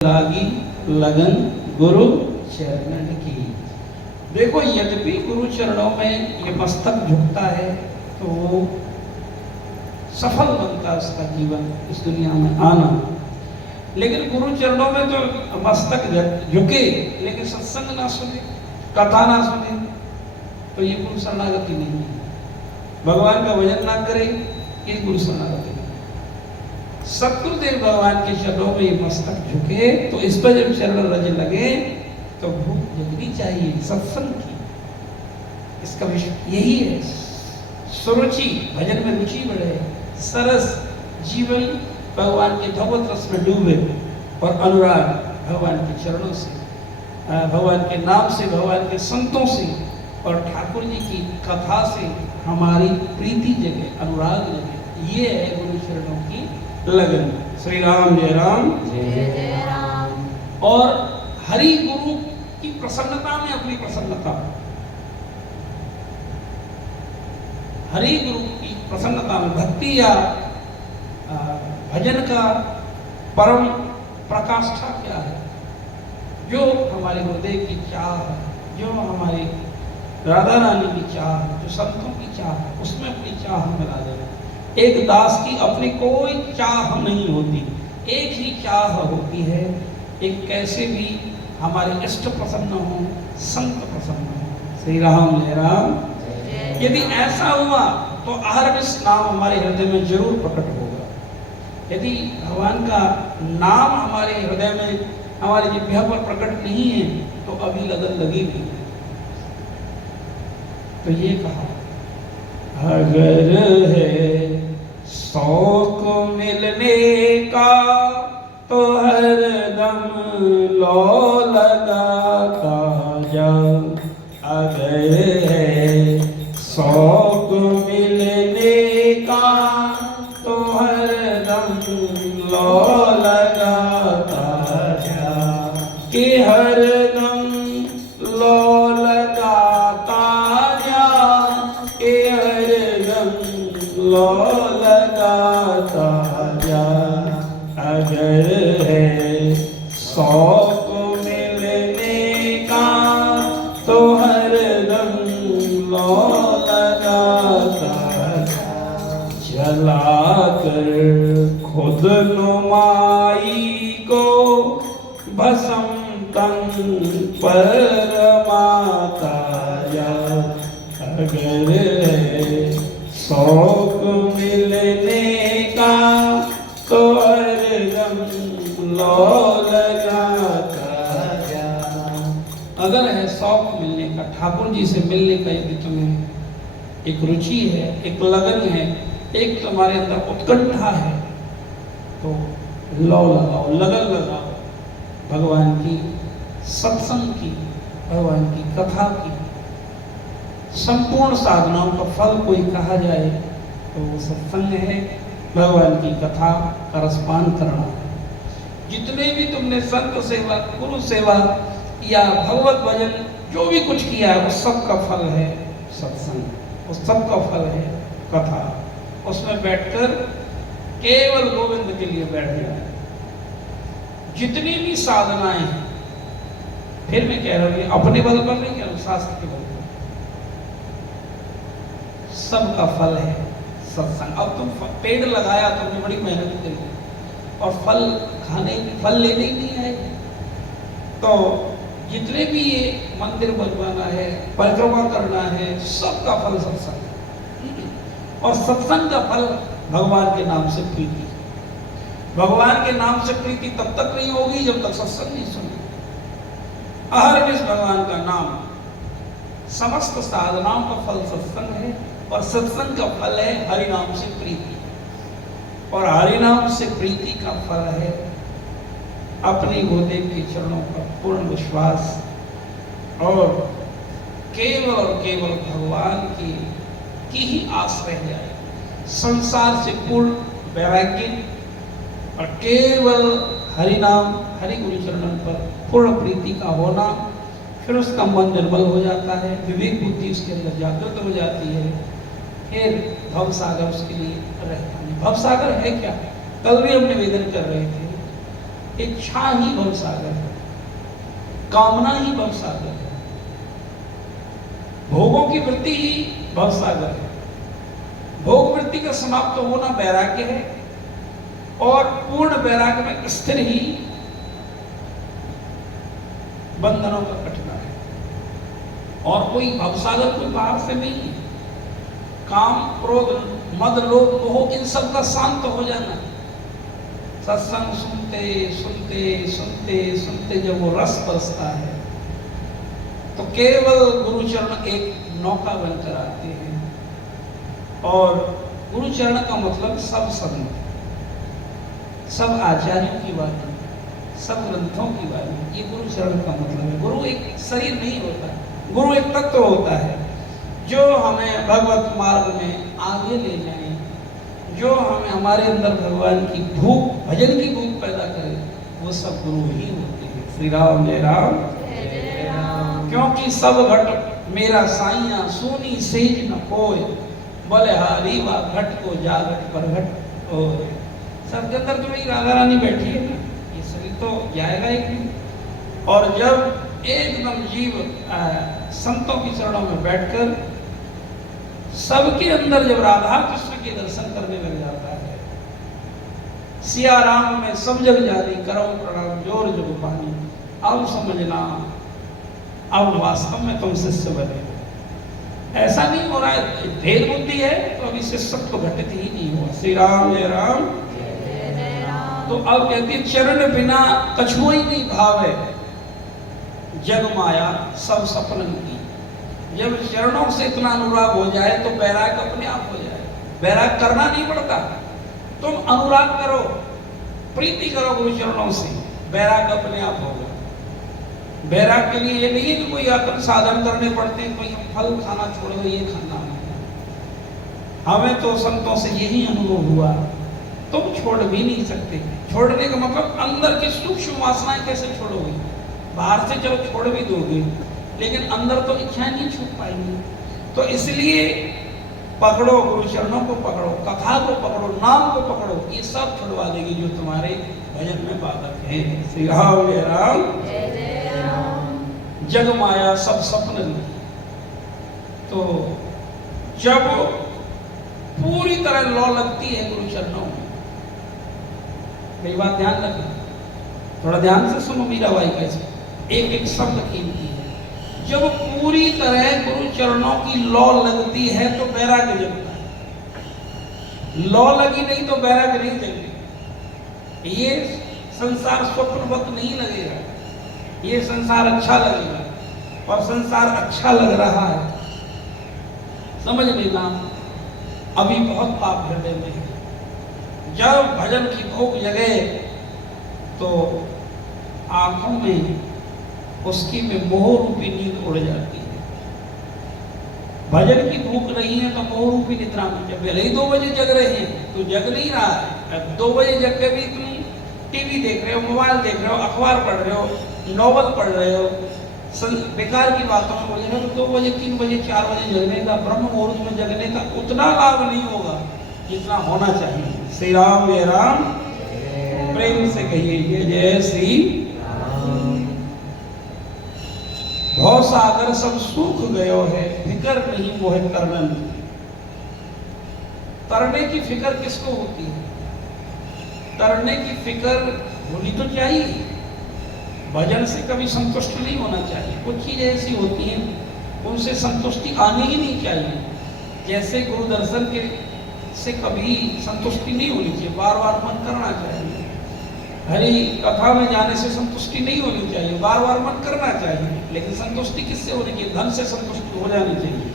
लागी लगन गुरु चरणन की। देखो, यद्यपि गुरु चरणों में ये मस्तक झुकता है तो वो सफल बनता है उसका जीवन, इस दुनिया में आना। लेकिन गुरु चरणों में तो मस्तक झुके लेकिन सत्संग ना सुने, कथा ना सुने, तो ये गुरु शरणागति नहीं है। भगवान का भजन ना करे, ये गुरु शरणागति नहीं। सतगुरुदेव भगवान के चरणों में ये मस्तक झुके तो इस पर जब चरण रज लगे तो भूख जगनी चाहिए सत्संग की। इसका विषय यही है, सुरुचि, भजन में रुचि बढ़े, सरस जीवन भगवान के भगवत रस में डूबे और अनुराग भगवान के चरणों से, भगवान के नाम से, भगवान के संतों से और ठाकुर जी की कथा से हमारी प्रीति जगे, अनुराग जगे। ये है गुरु चरणों की लगन। श्री राम जय राम जय जय राम। और हरि गुरु की प्रसन्नता में अपनी प्रसन्नता, हरि गुरु की प्रसन्नता में भक्ति या भजन का परम प्रकाष्ठा क्या है? जो हमारे गुरुदेव की चाह है, जो हमारी राधा रानी की चाह है, जो संतों की चाह है, उसमें अपनी चाह मिला देना। एक दास की अपनी कोई चाह नहीं होती, एक ही चाह होती है, एक कैसे भी हमारे इष्ट प्रसन्न हो, संत प्रसन्न हो। श्री राम जय राम। यदि ऐसा हुआ तो अहरनिश नाम हमारे हृदय में जरूर प्रकट होगा। यदि भगवान का नाम हमारे हृदय में, हमारे जिह्वा पर प्रकट नहीं है तो अभी लगन लगी नहीं। तो ये कहा, अगर है शौक मिलने का तो हरदम लो लगाता जा। अगर है शौक मिलने का तो हरदम लो लगाता जा, कि हरदम लो लगाता जा, कि हरदम लो लगाता जा। अगर है शौक मिलने का तो हरदम लो लगाता जा। जलाकर खुद नुमाई को भस्म तन पर माता जा। अगर है शौक मिलने का तो हरदम लो लगाता जा। अगर है शौक मिलने का, ठाकुर जी से मिलने का, यदि तुम्हें एक रुचि है, एक लगन है, एक तुम्हारे अंदर उत्कंठा है, तो लो लगाओ, लगन लगाओ भगवान की सत्संग की, भगवान की कथा की। संपूर्ण साधनाओं का फल कोई कहा जाए तो वो सत्संग है, भगवान की कथा का रसपान करना। जितने भी तुमने संत सेवा, गुरु सेवा या भगवत भजन जो भी कुछ किया है, उस सब का फल है सत्संग, उस सब का फल है कथा। उसमें बैठकर केवल गोविंद के लिए बैठ गया। जितनी भी साधनाएं हैं, फिर मैं कह रहा हूँ अपने बल पर नहीं कह रहा हूँ, शास्त्र के बल पर, सबका फल है सत्संग। अब तुम पेड़ लगाया, तुमने बड़ी मेहनत करी और फल खाने, फल लेने ही नहीं आए, तो जितने भी ये मंदिर बनवाना है, परिक्रमा करना है, सबका फल सत्संग है। और सत्संग का फल भगवान के नाम से प्रीति। भगवान के नाम से प्रीति तब तक नहीं होगी जब तक सत्संग नहीं सुने। अहरनिश भगवान का नाम, समस्त साधनाओं का फल सत्संग है और सत्संग का फल है हरि नाम से प्रीति। और हरि नाम से प्रीति का फल है अपने गुरुदेव के चरणों का पूर्ण विश्वास और केवल भगवान की ही आस रह जाए, संसार से पूर्ण वैराग्य और केवल हरि नाम, हरि गुरु चरणों पर पूर्ण प्रीति का होना। फिर उसका मन निर्मल हो जाता है, विवेक बुद्धि उसके अंदर जागृत हो जाती है, फिर भव सागर उसके लिए रहता है। भव सागर है क्या? कल भी हम निवेदन कर रहे थे इच्छा ही भवसागर है, कामना ही भवसागर है, भोगों की वृत्ति ही भवसागर है। भोग वृत्ति का समाप्त होना वैराग्य है और पूर्ण वैराग्य में स्थिर ही बंधनों का कटना है। और कोई भवसागर कोई बाहर से नहीं है। काम, क्रोध, मद, लोभ, मोह इन सब का शांत हो जाना। सत्संग सुनते सुनते सुनते सुनते जब वो रस बरसता है तो केवल गुरुचरण एक नौका बनकर आते हैं। और गुरुचरण का मतलब सब संत, सब आचार्यों की वाणी, सब ग्रंथों की वाणी, ये गुरुचरण का मतलब है। गुरु एक शरीर नहीं होता, गुरु एक तत्व होता है जो हमें भगवत मार्ग में आगे ले जाए, जो हमें हमारे अंदर भगवान की भूख, भजन की भूख पैदा करे, वो सब गुरु ही होते हैं। श्री राम जय राम। क्योंकि सब घट मेरा साइया, सोनी सेज न कोय, बलिहारी वा घट को जागट पर घट ओ। सबके अंदर तो मेरी राधा रानी बैठी है ना, ये शरीर तो जाएगा एक दिन। और जब एकदम जीव संतों की चरणों में बैठकर सबके अंदर जब राधा कृष्ण के दर्शन करने लग जाता है, सिया राम में सब जग जानी, करो प्रणाम जोर जग पानी, अब समझना अब वास्तव में तुम शिष्य बने। ऐसा नहीं हो रहा है, भेद बुद्धि है तो अभी शिष्यत्व घटित ही नहीं हुआ। श्री राम जय राम। तो अब कहती है चरण बिना कछुआ ही नहीं भावे, जग माया सब सपनन की। जब चरणों से इतना अनुराग हो जाए तो वैराग अपने आप हो जाए। वैराग करना नहीं पड़ता, तुम अनुराग करो, प्रीति करो गुरु चरणों से, वैराग अपने आप होगा। वैराग के लिए ये नहीं है कि कोई आकर साधन करने पड़ते हैं, कोई फल खाना छोड़ दो, ये खाना नहीं। हमें तो संतों से यही अनुभव हुआ, तुम छोड़ भी नहीं सकते। छोड़ने का मतलब अंदर की सूक्ष्म वासनाएं कैसे छोड़ोगे? बाहर से चलो छोड़ भी दोगे, लेकिन अंदर तो इच्छाएं नहीं छूट पाएंगी। तो इसलिए पकड़ो, गुरु चरणों को पकड़ो, कथा को पकड़ो, नाम को पकड़ो, ये सब छुड़वा देगी जो तुम्हारे भजन में बाधक है। श्री राम जय राम। जग माया सब सपन ली। तो जब पूरी तरह लौ लगती है गुरु चरणों में, मेरी बात ध्यान रखना, थोड़ा ध्यान से सुनो मीराबाई कैसे एक एक शब्द कीमती है। जब पूरी तरह गुरु चरणों की लौ लगती है तो वैराग्य जगता है। लौ लगी नहीं तो वैराग्य नहीं जगेगा। ये संसार स्वप्नवत नहीं लगेगा, ये संसार अच्छा लगेगा। और संसार अच्छा लग रहा है, समझ लेना अभी बहुत पाप हृदय में है। जब भजन की भूख जगे तो आंखों में उसकी में मोह रूपी नींद उड़ जाती है। भजन की भूख नहीं है तो मोह रूपी निद्रा में, जब भले ही 2 बजे जग रहे हैं तो जग नहीं रहा है। 2 बजे जग के भी तुम टीवी देख रहे हो, मोबाइल देख रहे हो, अखबार पढ़ रहे हो, नॉवल पढ़ रहे हो, बेकार की बातों में बोले तो 2 बजे 3 बजे 4 बजे जगने का, ब्रह्म मुहूर्त में जगने का उतना लाभ नहीं होगा जितना होना चाहिए। श्री राम जय राम। प्रेम से कहिए जय श्री राम। भव सागर सब सूख गयो है, फिकर नहीं मोह तरन। तरने की फिक्र किसको होती है? तरने की फिक्र होनी तो चाहिए। भजन से कभी संतुष्ट नहीं होना चाहिए। कुछ चीजें ऐसी होती हैं उनसे संतुष्टि आनी ही नहीं चाहिए। जैसे गुरु दर्शन के से कभी संतुष्टि नहीं होनी चाहिए, बार बार मन करना चाहिए। हरि कथा में जाने से संतुष्टि नहीं होनी चाहिए, बार बार मन करना चाहिए। लेकिन संतुष्टि किससे होनी चाहिए? धन से संतुष्टि हो जानी चाहिए,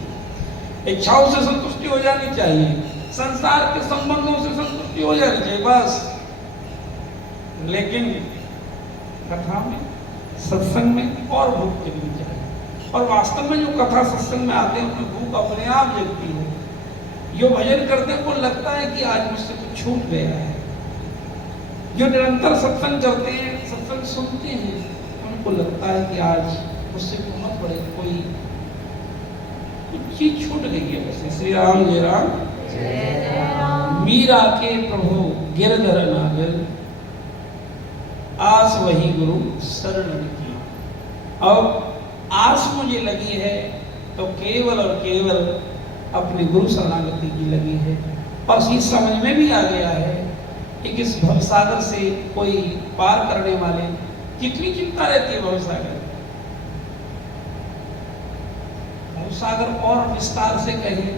इच्छाओं से संतुष्टि हो जानी चाहिए, संसार के संबंधों से संतुष्टि हो जानी चाहिए, बस। लेकिन कथा में, सत्संग में और भूख जगनी चाहिए। और वास्तव में जो कथा सत्संग में आते हैं उनकी भूख अपने आप जगती है। जो भजन करते हैं वो लगता है कि आज मुझसे कुछ छूट गया है। जो निरंतर सत्संग करते हैं, सत्संग सुनते हैं, उनको लगता है कि आज मुझसे बहुत बड़े कोई चीज छूट गई है। वैसे श्री राम जय राम। मीरा के प्रभु गिरधर नागर, आस वही गुरु शरण की। अब आस मुझे लगी है तो केवल और केवल अपने गुरु शरणागति की लगी है। और इस समझ में भी आ गया है कि इस भवसागर से कोई पार करने वाले कितनी चिंता रहती है भवसागर। भवसागर और विस्तार से कहें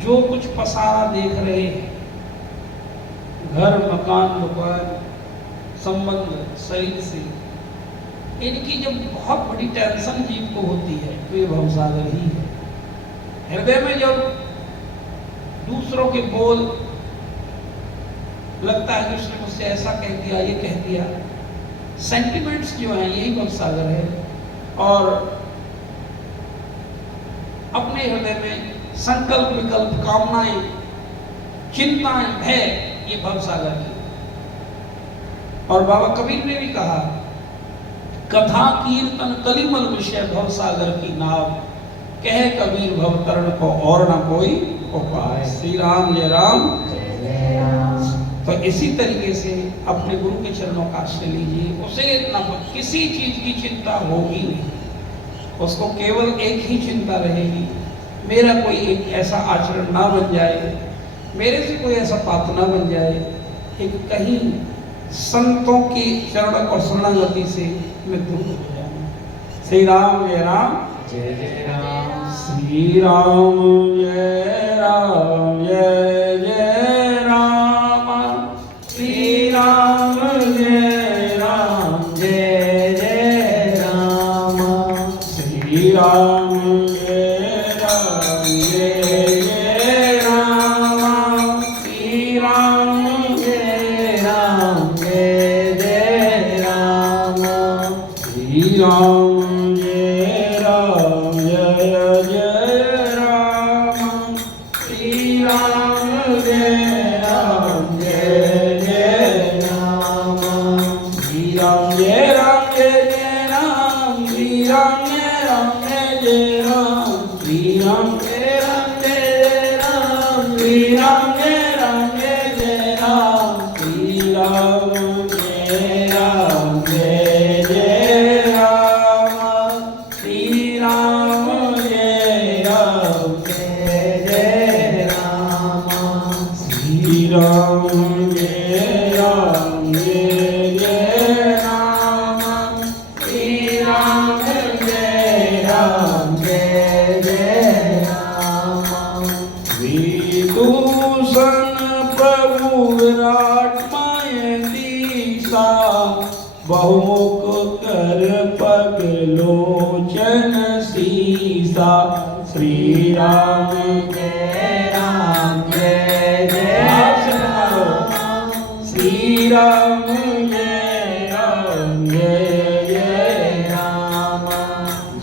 जो कुछ पसारा देख रहे हैं, घर मकान दुकान संबंध शरीर से, इनकी जब बहुत बड़ी टेंशन जीव को होती है तो ये भवसागर ही है। हृदय में जब दूसरों के बोल लगता है कि उसने मुझसे ऐसा कह दिया, ये कह दिया, सेंटिमेंट्स जो हैं यही भवसागर है। और अपने हृदय में संकल्प विकल्प कामनाएं चिंताएं भय, ये भवसागर की। और बाबा कबीर ने भी कहा, कथा कीर्तन कलिमल विषय भवसागर की नाव, कहे कबीर भवतरण को और न कोई उपाय। श्री राम जय राम। तो इसी तरीके से अपने गुरु के चरणों का आश्रय लीजिए। उसे न किसी चीज की चिंता होगी नहीं, उसको केवल एक ही चिंता रहेगी, मेरा कोई एक ऐसा आचरण ना बन जाए, मेरे से कोई ऐसा पाप ना बन जाए, एक कहीं संतों की चरण और शरणागति से मैं दूर हो जाऊं। श्री राम जय राम। जय जय राम। श्री राम जय राम जय जय राम। श्री राम जय राम जय जय राम। श्री राम जय राम जय जय राम। श्री राम जय राम जय जय राम। श्री राम जय राम जय जय राम। श्री राम जय राम जय जय राम। श्री राम जय राम जय जय राम। श्री राम जय राम जय जय राम। श्री राम जय राम जय राम। श्री राम जय राम जय जय राम। श्री राम जय राम जय जय राम। श्री राम जय राम जय जय राम। श्री राम जय राम जय जय राम। श्री राम जय राम जय जय राम। विदूषण प्रभु विराटमय दिशा, बहुमुख कर पग लोचन सीसा। श्री राम जय राम जय जय राम। श्री राम जय राम जय जय राम।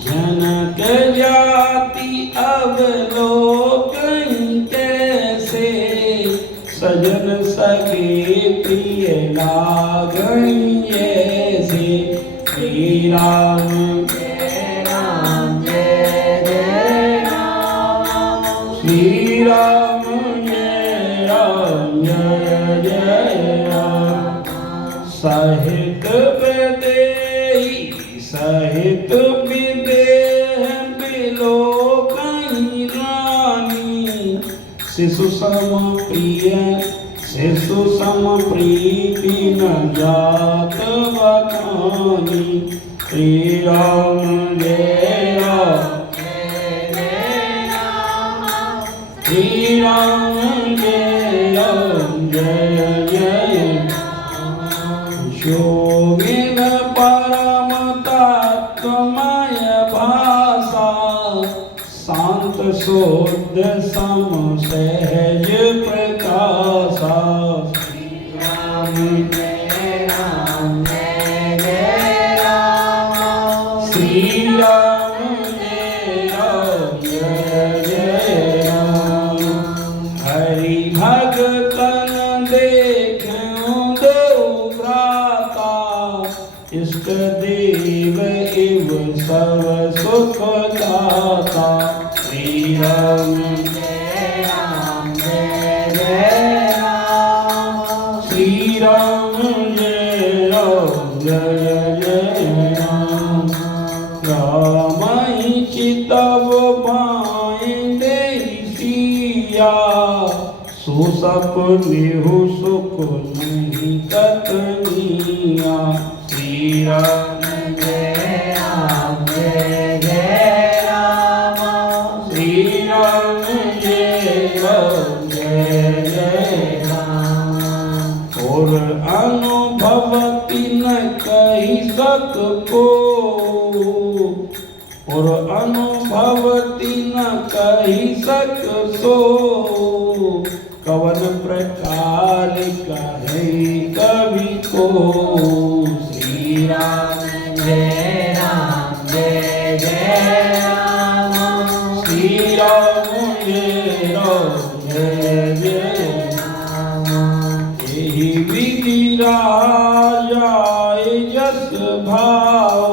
जनक जाति अवलोकन कैसे, सजन सगे प्रिय लागन जैसे। श्री राम जय राम जय जय राम। श्री राम जय राम जय जय राम। सहित विदेही सहित विदेह बिलोकन रानी, शिशु सम प्रिय शिशु सम प्रीति न जात बखानी। श्री राम जय राम जय जय राम। श्री राम जय राम जय जय राम। शोभित परम तत्वमय भाषा, शांत शुद्ध सम सहज प्रकाशा। श्री राम जय राम जय जय राम। श्री राम जय राम जय जय राम। हरि भगतन देखूं दो भ्राता, इष्ट देव इव सब सुख दाता। श्री राम जय राम जय जय राम जय राम जय जय राम। रामाई चितव पाएंदे सिया, सो सपनेहु सुख नहीं कतनिया। श्री राम जय राम जय जय राम। श्री राम जय राम जय जय राम। और अनुभवति न कही सक को, और अनुभवति न कही सक सो। कवन प्रकार कहे कवि को। श्री राम जय राम जय जय राम। श्री राम जय राम जय जय राम। यही विधि राजाए जस भाव,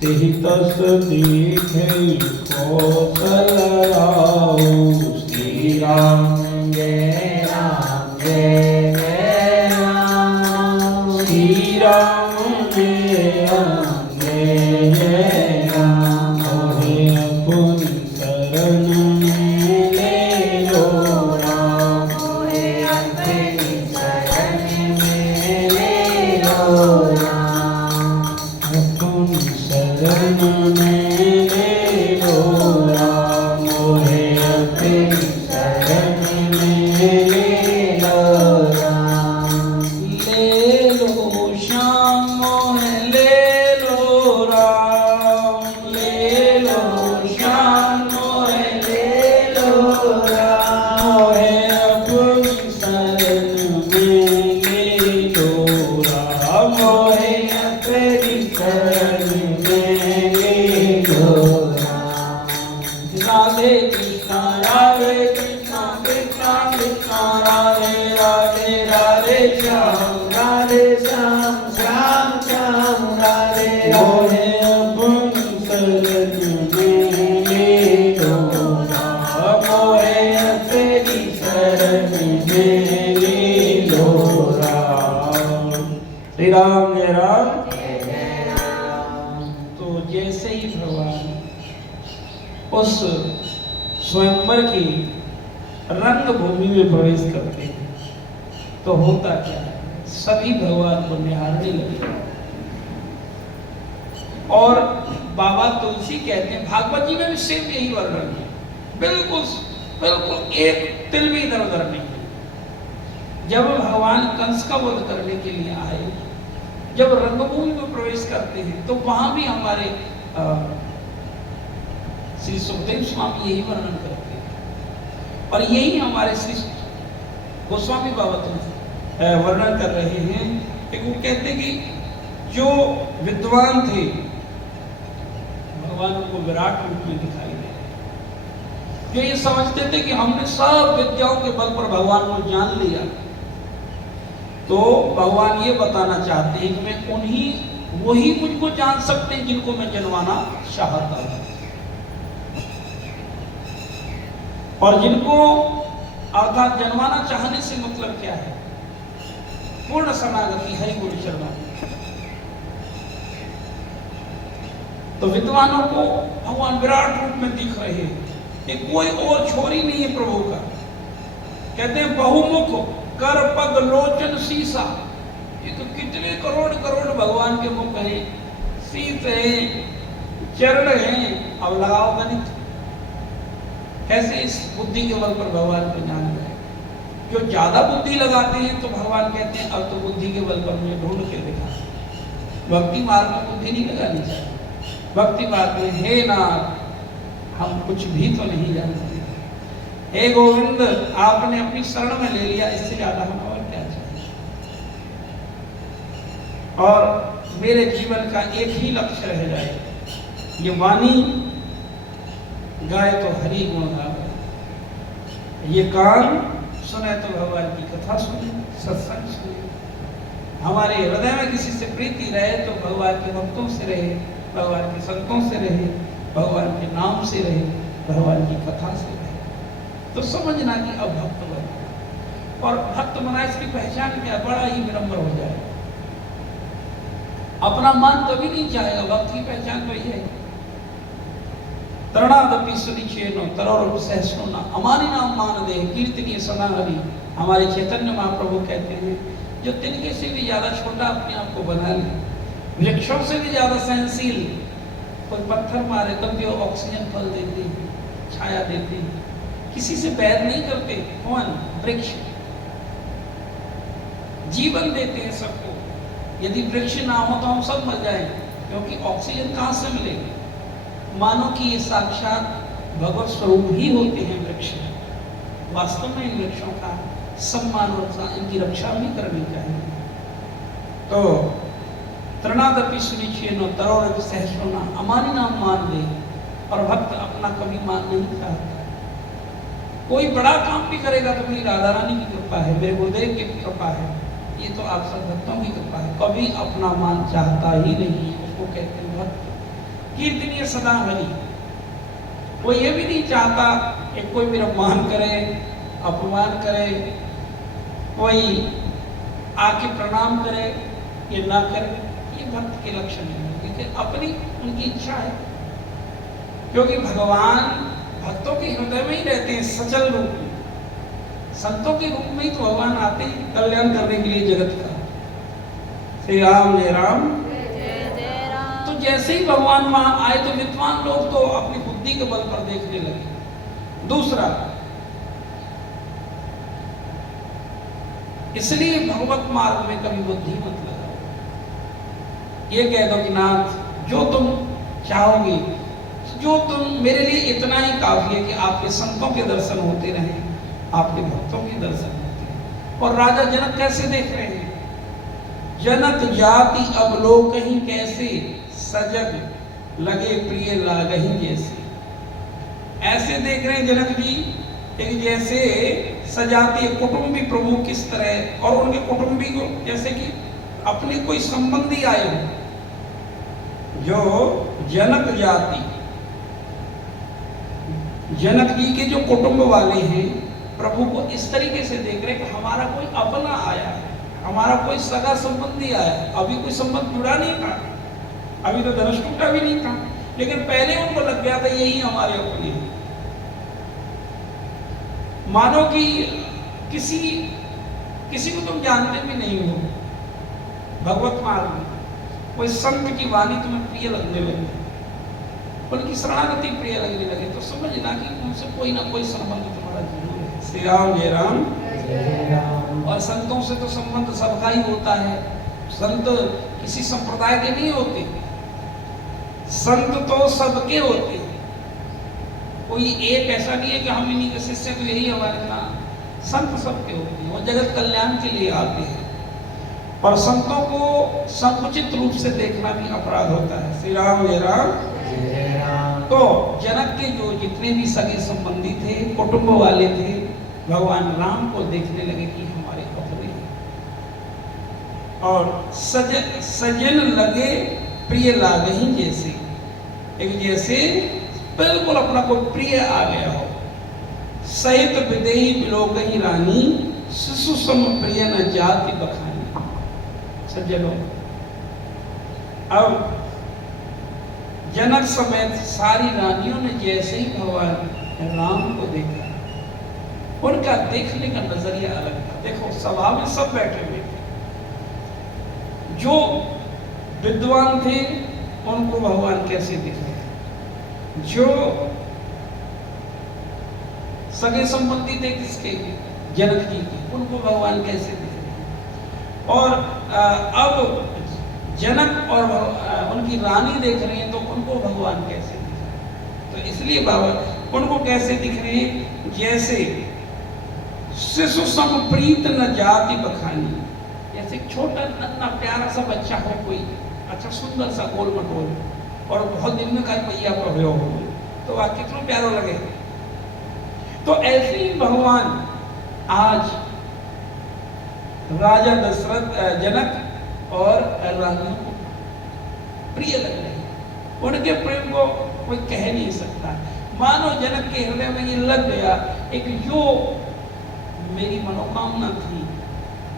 तेहि तस देखे कौशल राव। श्री राम जय राम जय जय राम। श्री राम जय राम जय जय राम। मोहे अपनी शरण में ले लो राम। मोहे अपनी शरण में ले लो राम। अपनी शरण में ले लो राम। मोहे अपनी शरण में ले लो राम। ले लो श्याम मोहे ले लो राम। ले लो श्याम मोहे ले लो राम। मोहे अपनी शरण में ले लो राम। मोहे अपनी शरण में ले लो राम। राधे कृष्णा राधे कृष्णा कृष्णा कृष्णा राधे राधे राधे श्याम राधे श्याम श्याम श्याम राधे मोहे राधे। अपनी शरण में ले लो राम। मोहे अपनी शरण में ले लो राम। श्री राम जय राम। जय जय राम। तो जैसे ही भगवान उस स्वयंवर की रंग भूमि में प्रवेश करते हैं तो होता क्या है, सभी भगवान को निहारने लगे। और बाबा तुलसी कहते हैं, भागवत जी में भी सेम यही वर्णन है, बिल्कुल बिल्कुल एक तिल भी इधर उधर नहीं है। जब भगवान कंस का वध करने के लिए आए, जब रंगभूमि में प्रवेश करते हैं तो वहां भी हमारे श्री सुखदेव स्वामी यही वर्णन करते हैं। और यही हमारे श्री गोस्वामी बाबा तुलसी वर्णन कर रहे हैं कि वो कहते कि जो विद्वान थे भगवान को विराट रूप में दिखाई दे, जो ये समझते थे कि हमने सब विद्याओं के बल पर भगवान को जान लिया, तो भगवान ये बताना चाहते हैं कि मैं वही मुझको जान सकते हैं जिनको मैं जनवाना चाहता हूं। और जिनको अर्थात जनवाना चाहने से मतलब क्या है, पूर्ण शरणागति है गुरु चरणों में। तो विद्वानों को भगवान विराट रूप में दिख रहे हैं, कि कोई और छोरी नहीं है प्रभु का। कहते हैं बहुमुख कर पग लोचन शीशा। ये तो कितने करोड़ करोड़ भगवान के मुख हैं, शीश है, चरण हैं, अब लगाओ गणित। कैसे इस बुद्धि के बल पर भगवान को जान गए। जो ज्यादा बुद्धि लगाते हैं तो भगवान कहते हैं अब तो बुद्धि के बल पर मुझे ढूंढ के दिखा। भक्ति मार्ग में बुद्धि नहीं लगानी चाहिए। भक्ति मार्ग में हे नाथ हम कुछ भी तो नहीं जानते, हे गोविंद आपने अपनी शरण में ले लिया, इससे ज्यादा हमें और क्या चाहिए। और मेरे जीवन का एक ही लक्ष्य रह जाए, ये वाणी गाए तो हरि गुण गावे, ये कान सुने तो भगवान की कथा सुने, सत्संग सुने। हमारे हृदय में किसी से प्रीति रहे तो भगवान के भक्तों से रहे, भगवान के संतों से रहे, भगवान के नाम से रहे, भगवान की कथा से रहे। तो समझना कि अब भक्त बन। और भक्त मना इसकी पहचान क्या, बड़ा ही विनम्र हो जाए, अपना मान कभी नहीं चाहेगा, भक्त की पहचान तो यही है। तृणादपि सुनिचेनो तरोर सहस्रो न अमानि नाम मान दे कीर्तनीय सदा हरि। हमारे चैतन्य महाप्रभु कहते हैं, जो तिनके से भी ज्यादा छोटा अपने आप को बना ले, वृक्षों से भी ज्यादा सहनशील, कोई पत्थर मारे तब भी वो ऑक्सीजन फल देते हैं, छाया देते हैं, किसी से बैर नहीं करते। कौन? वृक्ष जीवन देते हैं सबको। यदि वृक्ष ना हो तो हम सब मर जाएं, क्योंकि ऑक्सीजन कहां से मिलेगी? मानो कि ये साक्षात भगवत स्वरूप ही होते हैं वृक्ष। वास्तव में इन वृक्षों का सम्मान और इनकी रक्षा भी करनी चाहिए। तो तृणादपि सुनिचेनो तरोर सहस्रो न अमानि नाम मान दे। और भक्त अपना कभी मान नहीं चाहता। कोई बड़ा काम भी करेगा तो मेरी राधा रानी की कृपा है, मेरे गुरुदेव की कृपा है, ये तो आप सब भक्तों की कृपा है, कभी अपना मान चाहता ही नहीं है। उसको कहते हैं भक्त। कीर्तनीय सदा हरि। वो ये भी नहीं चाहता कि कोई मेरा मान करे, अपमान करे, कोई आके प्रणाम करे ये ना करे, ये भक्त के लक्षण नहीं है, क्योंकि अपनी उनकी इच्छा है। क्योंकि भगवान भक्तों के हृदय में ही रहते हैं सचल रूप में, संतों के रूप में ही तो भगवान आते हैं कल्याण करने के लिए जगत का। श्री राम जय राम। तो जैसे ही भगवान वहां आए तो विद्वान लोग तो अपनी बुद्धि के बल पर देखने लगे। दूसरा, इसलिए भगवत मार्ग में कभी बुद्धि मत लगाओ। ये कह दो कि नाथ जो तुम चाहोगे, जो तुम मेरे लिए इतना ही काफी है कि आपके संतों के दर्शन होते रहे, आपके भक्तों के दर्शन होते हैं। और राजा जनक कैसे देख रहे हैं? जनक जाति अवलोकहि कैसे, सजग लगे प्रिय लागहि जैसे। ऐसे देख रहे हैं जनक जी, एक जैसे सजाती कुटुंबी प्रभु किस तरह, और उनके कुटुंबी को जैसे कि अपने कोई संबंधी आए हो। जो जनक जाति, जनक जी के जो कुटुंब वाले हैं प्रभु को इस तरीके से देख रहे कि हमारा कोई अपना आया है, हमारा कोई सगा संबंधी आया है। अभी कोई संबंध जुड़ा नहीं था, अभी तो धनुष टूटा भी नहीं था, लेकिन पहले उनको लग गया था यही हमारे अपने। मानो कि किसी को तुम जानते भी नहीं हो, भगवत मार्ग में कोई संत की वाणी तुम्हें प्रिय लगने लगे, उनकी शरणागति प्रिय लगने लगे, तो समझना कि उनसे कोई ना कोई संबंध तुम्हारा जरूर है। श्री राम जय राम। और संतों से तो संबंध सबका ही होता है। संत किसी संप्रदाय के नहीं होते, संत तो सबके होते हैं। कोई एक ऐसा नहीं है कि हम इन्हीं के शिष्य तो यही हमारे ना, संत सबके होते हैं, वो जगत कल्याण के लिए आते हैं। और संतों को संकुचित रूप से देखना भी अपराध होता है। श्री राम जय राम। तो जनक के जो जितने भी सगे संबंधी थे, कुटुंब वाले थे, भगवान राम को देखने लगे कि हमारे अपने हैं। और सजन लगे प्रिय लागहि जैसे, एक जैसे बिल्कुल अपना कोई प्रिय आ गया हो। सहित विदेही बिलोकहि रानी, शिशु सम प्रिय न जाति बखानी। सज्जनों, अब जनक समेत सारी रानियों ने जैसे ही भगवान राम को देखा, उनका देखने का नजरिया अलग था। देखो सभा में सब बैठे हुए थे, जो विद्वान थे उनको भगवान कैसे दिख रहे हैं, जो सगे संबंधी थे किसके, जनक जी के, उनको भगवान कैसे दिख रहे हैं। और अब जनक और उनकी रानी देख रहे हैं तो उनको भगवान कैसे दिख रहे हैं। तो इसलिए बाबा उनको कैसे दिख रहे हैं, जैसे शिशु सम प्रीत न जाति बखानी। जैसे छोटा नन्हा प्यारा सा बच्चा हो, कोई अच्छा सुंदर सा गोल मटोल, और बहुत दिन में कल पहिया पर हो, तो वह कितना प्यारा लगे। तो ऐसे ही भगवान आज राजा दशरथ, जनक और रानियों को प्रिय लग रहे हैं। उनके प्रेम को कोई कह नहीं सकता। मानो जनक के हृदय में ये लग गया एक जो मेरी मनोकामना थी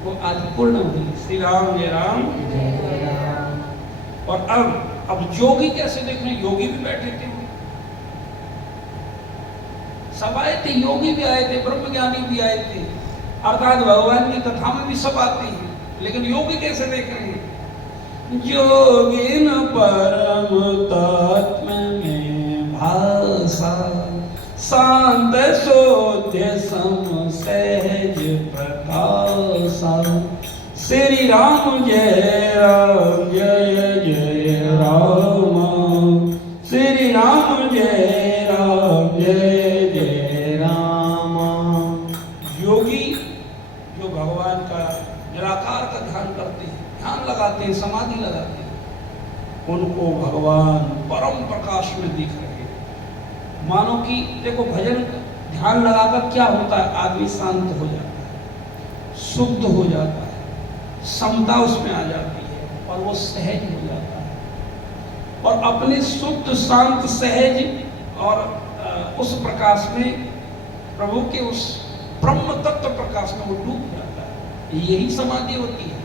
वो आज पूर्ण हुई। श्री राम जय राम। जय जय राम। और अब योगी कैसे देख रहे हैं? योगी भी बैठे थे, सब आए थे, योगी भी आए थे, ब्रह्मज्ञानी भी आए थे, अर्थात भगवान की कथा में भी सब आते हैं, लेकिन योगी कैसे देख रहे हैं? योगिन परम तत्व में भाषा, शांत शोध्य सम सहज प्रकाशा। श्री राम जय राम जय जय राम। श्री राम जय राम जय जय राम। योगी जो भगवान का निराकार का ध्यान करते हैं, ध्यान लगाते हैं, समाधि लगाते हैं, उनको भगवान परम प्रकाश में दिख रहे हैं। मानो कि देखो भजन ध्यान लगाकर क्या होता है, आदमी शांत हो जाता है, शुद्ध हो जाता है, समता उसमें आ जाती है और वो सहज हो जाता है और अपने शुद्ध शांत सहज और उस प्रकाश में, प्रभु के उस ब्रह्म तत्व प्रकाश में वो डूब जाता है। यही समाधि होती है।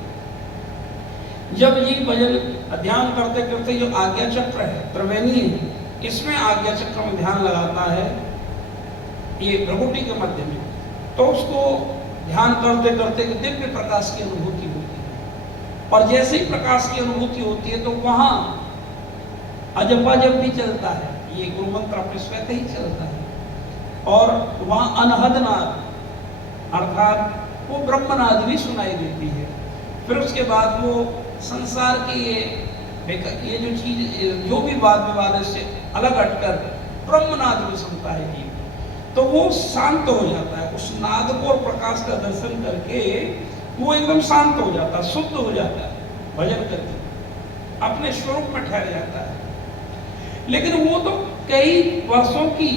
जब ये भजन ध्यान करते करते जो आज्ञा चक्र है, त्रिवेणी है, इसमें आज्ञा चक्र में ध्यान लगाता है ये भ्रगुटी के मध्य में, तो उसको ध्यान करते करते दिव्य प्रकाश की अनुभूति होती है। और जैसे ही प्रकाश की अनुभूति होती है तो वहां अजपा जप भी चलता है, ये गुरु मंत्र अपने स्वतः ही चलता है, और वहां अनहद नाद अर्थात वो ब्रह्मनाद भी सुनाई देती है। फिर उसके बाद वो संसार की ये जो चीज जो भी वाद विवाद से अलग हटकर ब्रह्मनाद में सुनता है जीव, तो वो शांत हो जाता है। उस नाद को और प्रकाश का दर्शन करके वो एकदम शांत हो जाता है, शुद्ध हो जाता है, भजन करके अपने स्वरूप में ठहर जाता है। लेकिन वो तो कई वर्षों की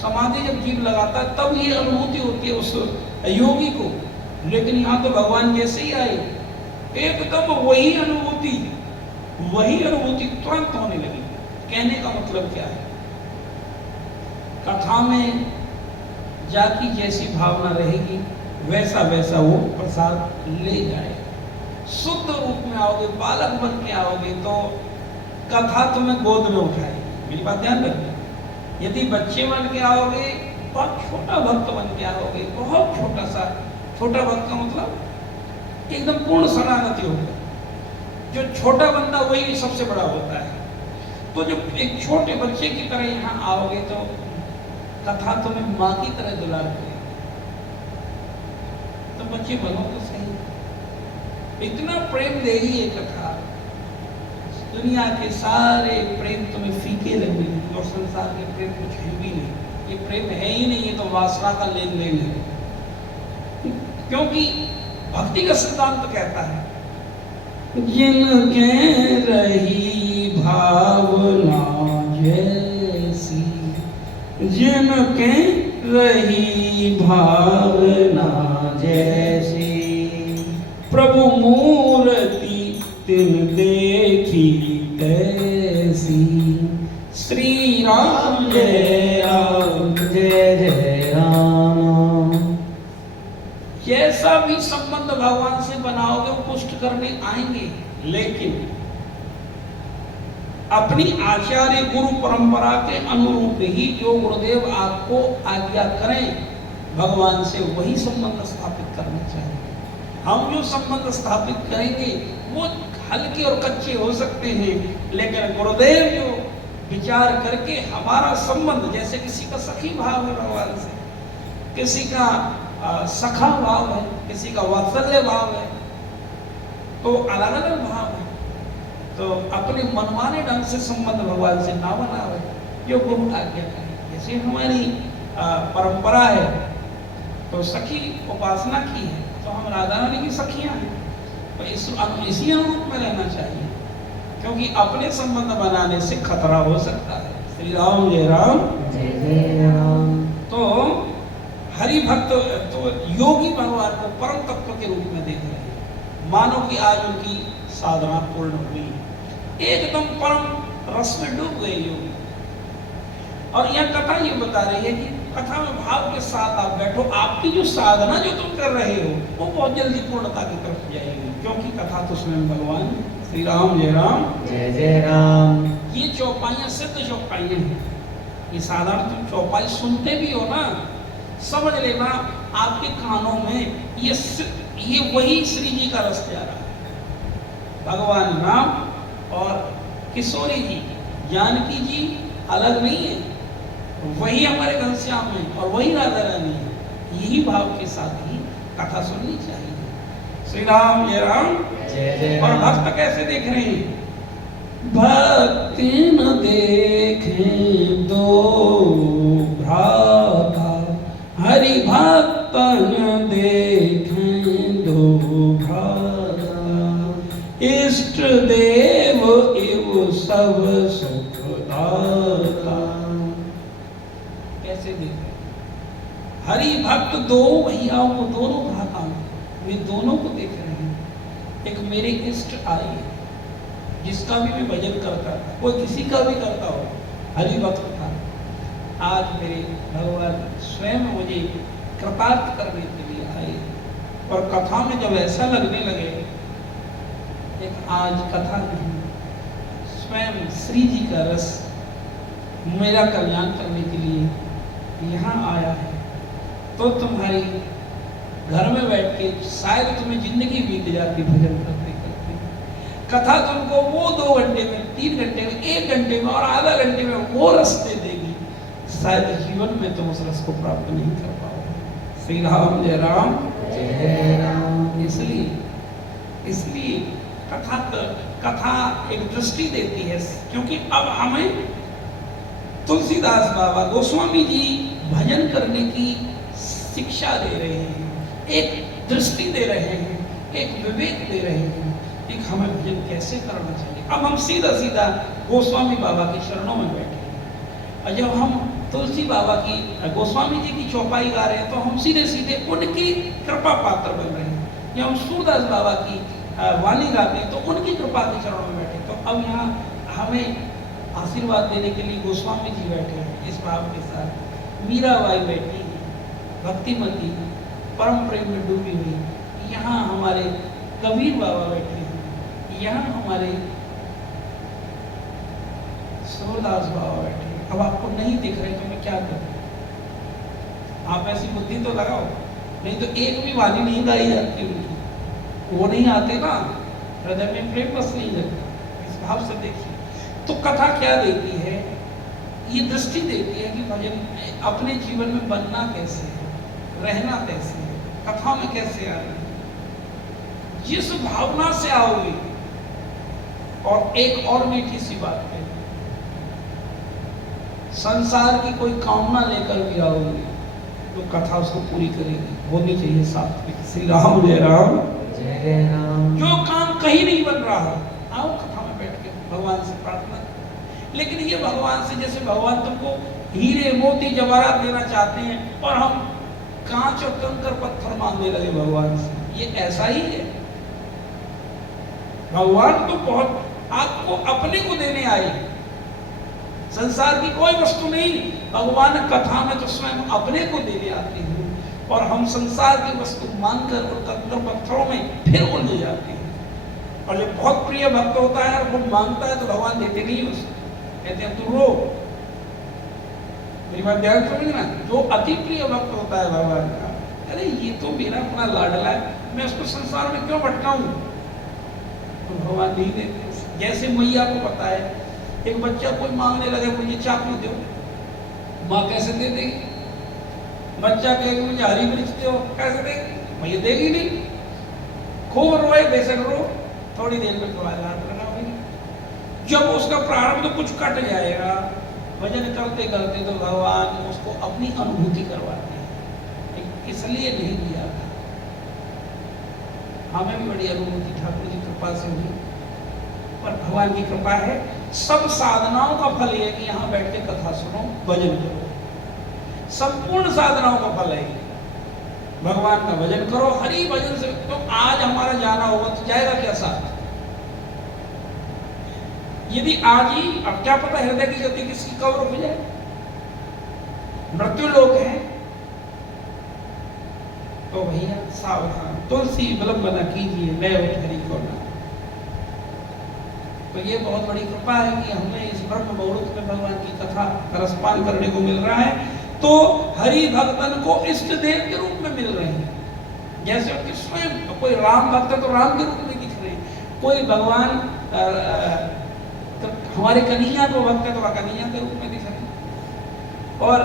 समाधि जब जीव लगाता है तब ये अनुभूति होती है उस योगी को। लेकिन यहाँ तो भगवान जैसे ही आए एकदम वही अनुभूति तुरंत होने लगी। कहने का मतलब क्या है? कथा में जाकी जैसी भावना रहेगी वैसा वैसा वो प्रसाद ले जाए। शुद्ध रूप में आओगे, बालक बन के आओगे तो कथा तुम्हें गोद में उठाएगी। मेरी बात ध्यान रखना। यदि बच्चे बन के आओगे, बहुत छोटा भक्त बन के आओगे, बहुत छोटा सा, छोटा भक्त का मतलब एकदम पूर्ण शरणागति होगा। जो छोटा बंदा वही सबसे बड़ा होता है। तो जब एक छोटे बच्चे की तरह यहाँ आओगे तो कथा तुम्हें माँ की तरह दुलार करेगी। तो बच्चे बनो तो सही, इतना प्रेम देगी ये कथा, दुनिया के सारे प्रेम तुम्हें फीके लगेंगे और संसार के प्रेम कुछ है भी नहीं। ये प्रेम है ही नहीं, ये तो वासना का लेन देन है। क्योंकि भक्ति का सिद्धांत तो कहता है जिनके रही भावना जैसी, जिनके रही भावना जैसी, प्रभु मूर्ति तिन देखी तैसी। श्री राम जय राम जय जय राम। जैसा भी संबंध भगवान से बनाओगे वो पुष्ट करने आएंगे, लेकिन अपनी आचार्य गुरु परंपरा के अनुरूप ही जो गुरुदेव आपको आज्ञा करें भगवान से वही संबंध स्थापित करना चाहिए। हम जो संबंध स्थापित करेंगे वो हल्के और कच्चे हो सकते हैं, लेकिन गुरुदेव जो विचार करके हमारा संबंध, जैसे किसी का सखी भाव है भगवान से, किसी का सखा भाव है, किसी का वात्सल्य भाव है, तो अलग अलग भाव है, तो अपने मनमाने ढंग से संबंध भगवान से ना बनावे, जो गुरु आज्ञा करें। जैसे हमारी परंपरा है तो सखी उपासना की है, तो हम राधा रानी की सखियां हैं, तो इसी अनुरूप में रहना चाहिए, क्योंकि अपने संबंध बनाने से खतरा हो सकता है। श्री राम जय राम जय जय राम। तो हरि भक्त तो योगी भगवान को परम तत्व के रूप में देख रहे हैं। मानो कि आज उनकी साधना पूर्ण हुई, एकदम परम रस में डूब गए योगी। और यह कथा ये बता रही है कि कथा में भाव के साथ आप बैठो, आपकी जो साधना जो तुम कर रहे हो वो बहुत जल्दी पूर्णता की तरफ जाएगी, क्योंकि कथा तो स्वयं भगवान श्री राम जय राम जय जय राम। ये चौपाइयाँ सिद्ध चौपाइयाँ हैं। ये साधारण तुम चौपाई सुनते भी हो ना, समझ लेना आपके कानों में ये वही श्री जी का रस जा रहा है। भगवान राम और किशोरी जी जानकी जी अलग नहीं है, वही हमारे घनश्याम है और वही राधा रानी है। यही भाव के साथ ही कथा सुननी चाहिए। श्री राम जय राम जय जय और राम। भक्त कैसे देख रहे हैं? भक्ति न देखे दो भ्राता, हरि भक्त न देखे दो भ्राता, इष्ट देव एव सब सुख दाता। कैसे देख रहे हैं? हरि भक्त दो भैयाओं को, दोनों भ्राताओं वे दोनों को देख रहे हैं। एक मेरे इष्ट आए जिसका भी मैं भजन करता, कोई किसी का भी करता हो, हरि भक्त था। आज मेरे भगवान स्वयं मुझे कृतार्थ करने के लिए आए और कथा में जब ऐसा लगने लगे, एक आज कथा नहीं स्वयं श्री जी का रस मेरा कल्याण करने के लिए यहाँ आया है, तो तुम्हारी घर में बैठ के शायद तुम्हें जिंदगी बीत जाती भजन करते करते। कथा तुमको वो 2 घंटे में, 3 घंटे में, 1 घंटे में और आधा घंटे में वो रस दे देगी, शायद जीवन में तुम उस रस को प्राप्त नहीं कर पाओगे। श्री राम जय राम जय जय राम। इसलिए कथा एक दृष्टि देती है, क्योंकि अब हमें तुलसीदास बाबा गोस्वामी जी भजन करने की शिक्षा दे रहे हैं, एक दृष्टि दे रहे हैं, एक विवेक दे रहे हैं, एक हमें भजन कैसे करना चाहिए। अब हम सीधा सीधा गोस्वामी बाबा के चरणों में बैठे हैं, और जब हम तुलसी बाबा की, गोस्वामी जी की चौपाई गा रहे हैं, तो हम सीधे सीधे उनकी कृपा पात्र बन रहे हैं। या हम सूरदास बाबा की वाणी गाते हैं तो उनकी कृपा के चरणों में बैठे। तो अब यहाँ हमें आशीर्वाद देने के लिए गोस्वामी जी बैठे हैं इस भाव के साथ, मीराबाई बैठी है भक्तिमती परम प्रेम में डूबी हुई, यहाँ हमारे कबीर बाबा बैठे हैं, यहाँ हमारे सूरदास बाबा बैठे हैं। अब आपको नहीं दिख रहे तो मैं क्या करूं? आप ऐसी बुद्धि तो लगाओ, नहीं तो एक भी वाणी नहीं गाई जाती उनकी, वो नहीं आते ना, हृदय में प्रेम बस नहीं लगता। इस भाव से देखिए तो कथा क्या देती है, ये दृष्टि देती है कि भजन अपने जीवन में बनना कैसे है, रहना कैसे है, कथा में कैसे आना है। जिस भावना से आओगे, और एक और मीठी सी बात है, संसार की कोई कामना लेकर भी आओगे तो कथा उसको पूरी करेगी, होनी चाहिए सात्विक। श्री राम जय राम जय जय राम। जो काम कहीं नहीं बन रहा, आओ कथा में बैठ के भगवान से प्रार्थना। लेकिन ये भगवान से, जैसे भगवान तुमको हीरे मोती जवाहरात देना चाहते हैं और हम कांच और कंकर पत्थर मांगने लगे भगवान से, ये ऐसा ही है। भगवान तो बहुत आपको अपने को देने आए, संसार की कोई वस्तु नहीं। भगवान कथा में तो स्वयं अपने को देने आते हैं और हम संसार की वस्तु मांगकर उन कंकर पत्थरों में फिर उलझ जाते हैं। और जो बहुत प्रिय भक्त होता है और वो मांगता है तो भगवान देते नहीं उसको, कहते हैं तू रो। मेरी बात ध्यान समझना, जो अति प्रिय भक्त होता है भगवान का, अरे ये तो मेरा अपना लाडला है, मैं उसको संसार में क्यों भटकाऊं, तो भगवान नहीं देते। जैसे मैया को पता है, एक बच्चा कोई मांगने लगे मुझे चाकू दो, माँ कैसे दे देगी? बच्चा कहेगा मुझे हरी मिर्च दो, कैसे देगी? मैया देगी नहीं। खूब रोए, बेशक रो, थोड़ी देर में तो हाथ लगा होगी। जब उसका प्रारंभ तो कुछ कट जाएगा, भजन करते करते तो भगवान उसको अपनी अनुभूति करवाते हैं, इसलिए नहीं दिया था। हमें भी बड़ी अनुभूति ठाकुर जी कृपा से हुई, पर भगवान की कृपा है। सब साधनाओं का फल है कि यहाँ बैठ के कथा सुनो, भजन करो, संपूर्ण साधनाओं का फल है। भगवान का भजन करो, हरि भजन से। तो आज हमारा जाना होगा तो जाएगा क्या साथ? यदि आज ही, अब क्या पता हृदय की गति किसकी कब रुक जाए। मृत्यु लोक है, तो भैया सावधान, तुलसी विलंब न कीजिए, मैं हरि को ना। तो ये बहुत बड़ी कृपा है कि हमें इस ब्रह्म मुहूर्त में भगवान की कथा का रसपान करने को मिल रहा है। तो हरि भक्तन को इष्ट देव के रूप में मिल रहे हैं, जैसे उनके स्वयं कोई राम भक्त है तो राम के रूप में दिख रहे हैं, कोई भगवान तो हमारे कन्हैया को भक्त है तो कन्हैया के रूप में दिख रहे हैं, और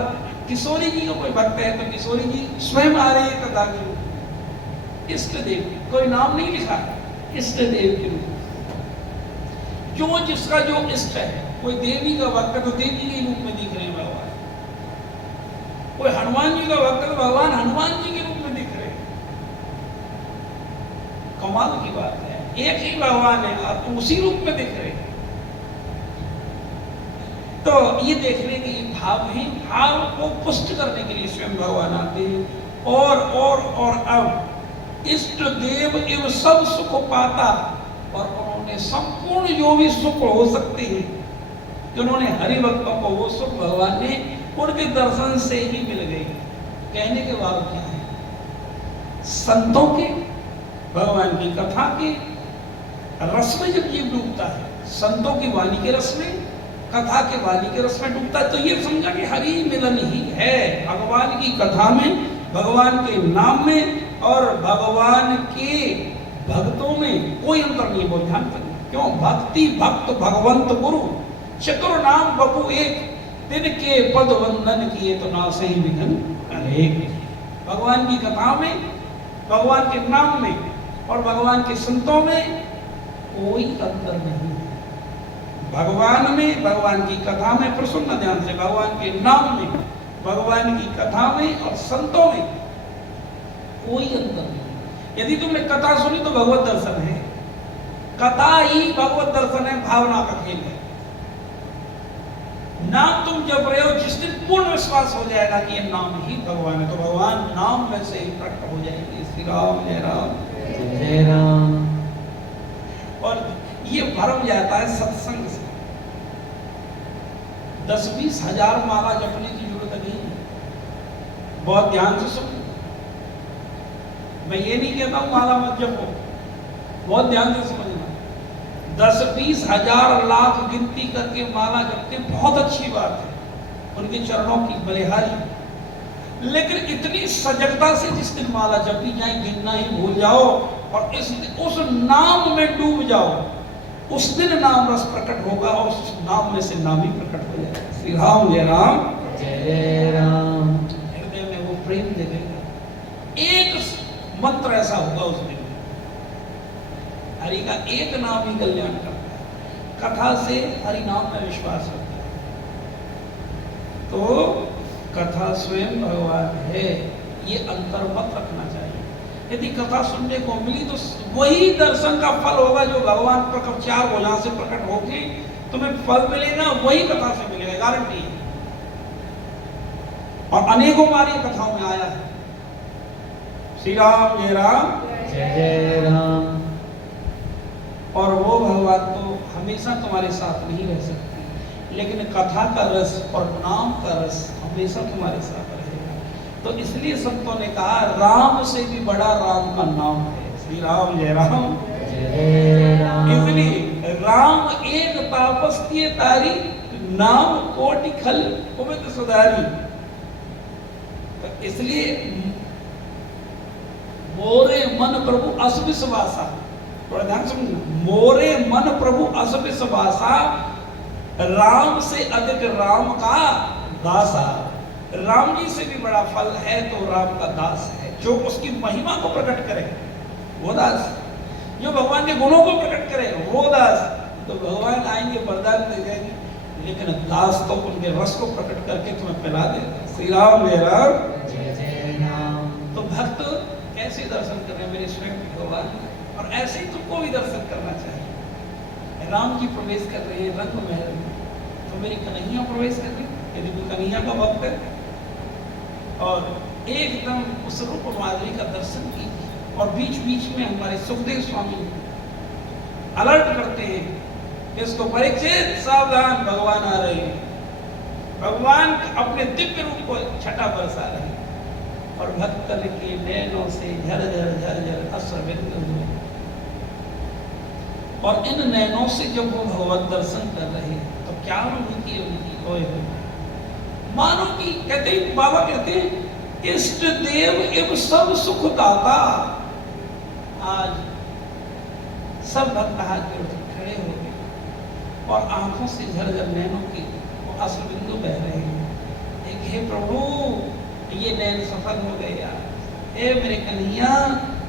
किशोरी जी को कोई भक्त है तो किशोरी जी स्वयं आ रहे हैं कथा के रूप में। इष्ट देव, कोई नाम नहीं लिखा, इष्ट देव के रूप में, जो जिसका जो इष्ट है। कोई देवी का भक्त है तो देवी के रूप में दिख रहे हैं भगवान, कोई हनुमान जी का भक्त है तो भगवान हनुमान जी के रूप में दिख रहे हैं। कमाल की बात है, एक ही भगवान है, आप उसी रूप में दिख रहे हैं। तो ये देखने के भाव है, भाव को पुष्ट करने के लिए स्वयं भगवान आते हैं। और अब इष्ट देव एवं सब सुख पाता, और उन्होंने संपूर्ण जो भी सुख हो सकते हैं, जिन्होंने हरि भक्तों को वो सुख भगवान ने उनके दर्शन से ही मिल गए। कहने के भाव क्या है? संतों के, भगवान की कथा के रस में जब जीव डूबता है, संतों की वाणी के रस में, कथा के वाणी के रस में डूबता है, तो ये समझा कि हरि मिलन ही है। भगवान की कथा में, भगवान के नाम में और भगवान के भक्तों में कोई अंतर नहीं। बोल ध्यान करिए, क्यों? भक्ति भक्त भगवंत गुरु चतुर नाम बपू एक, तिनके पद वंदन किए तो नासे ही विघ्न अनेक। भगवान की कथा में, भगवान के नाम में और भगवान के संतों में कोई अंतर नहीं है। भगवान में, भगवान की कथा में, प्रसन्न ध्यान से, भगवान के नाम में, भगवान की कथा में और संतों में कोई अंतर नहीं। यदि तुमने कथा सुनी तो भगवत दर्शन है, कथा ही भगवत दर्शन है, भावना का खेल है। नाम तुम जब रहे हो, जिस दिन पूर्ण विश्वास हो जाएगा कि ये नाम ही भगवान है, तो भगवान नाम में से ही प्रकट हो जाएंगे। श्री राम जय राम जय राम। और ये भरम जाता है सत्संग से। 10-20 हजार माला जपने की जरूरत नहीं है। बहुत ध्यान से सुनो, मैं ये नहीं कहता हूं माला मत जपो, बहुत ध्यान से समझना। 10-20 हजार लाख गिनती करके माला जपते बहुत अच्छी बात है, उनके चरणों की बलिहारी। लेकिन इतनी सजगता से जिस दिन माला जपी जाए, गिनना ही भूल जाओ और उस नाम में डूब जाओ, उस दिन नाम रस प्रकट होगा और उस नाम में से नाम ही प्रकट हो जाएगा। श्री राम जय राम जय राम। हृदय में वो प्रेम देखेगा। एक मंत्र ऐसा होगा उस दिन, हरि का एक नाम ही कल्याण करता है। कथा से हरि नाम में विश्वास होता है, तो कथा स्वयं भगवान है, ये अंतर मत रखना चाहिए। यदि कथा सुनने को मिली तो वही दर्शन का फल होगा जो भगवान प्रकट 4 भुजा से प्रकट होके तुम्हें फल मिलेगा, वही कथा से मिलेगा, गारंटी है। और अनेकों बार ये कथाओं में आया है। श्री राम जय राम जय राम। और वो भगवान तो हमेशा तुम्हारे साथ नहीं रह सकती, लेकिन कथा का रस और नाम का रस हमेशा तुम्हारे साथ रहेगा। तो इसलिए संतों ने कहा, राम से भी बड़ा राम का नाम है। श्री राम जय राम जय राम। इसलिए राम एक तापस किए तारी, नाम कोटि खल कुमित सुधारी। तो इसलिए मोरे मन प्रभु अस विश्वासा, थोड़ा ध्यान सुनना, मोरे मन प्रभु अस विश्वासा, राम से अधिक राम का दासा। राम जी से भी बड़ा फल है तो राम का दास है, जो उसकी महिमा को प्रकट करे वो दास, जो भगवान के गुणों को प्रकट करे वो दास। तो भगवान आएंगे, वरदान दे देंगे, लेकिन दास तो उनके रस को प्रकट करके तुम्हें पिला देगा। श्री राम जय राम जय राम। तो भक्त कैसे दर्शन कर रहे हैं? मेरे स्वयं भगवान, और ऐसे ही तुमको भी दर्शन करना चाहिए। राम जी प्रवेश कर रहे हैं रंग महल में, तो मेरी कन्हैया प्रवेश कर रही है। यदि कोई कन्हैया का भक्त है और एकदम उस रूप माधुरी का दर्शन कीजिए। और बीच बीच में हमारे सुखदेव स्वामी अलर्ट करते हैं कि इसको परीक्षित, सावधान, भगवान आ रहे हैं। भगवान अपने दिव्य रूप को छटा बरसा रहे हैं और भक्तन के नैनों से झर अश्रु बिंदु हुए। और इन नैनों से जब वो भगवत दर्शन कर रहे हैं तो क्या अनुभूति है उनकी, ओए होए। मानो कि कहते हैं, बाबा कहते हैं, इष्ट देव एवं सब सुख दाता। आज सब भक्त हाथ जोड़ खड़े हो गए और आंखों से झरझर नैनों की वो अश्रु बिंदु बह रहे हैं। एक हे प्रभु, ये नैन सफल हो गए यार, हे मेरे कन्हैया,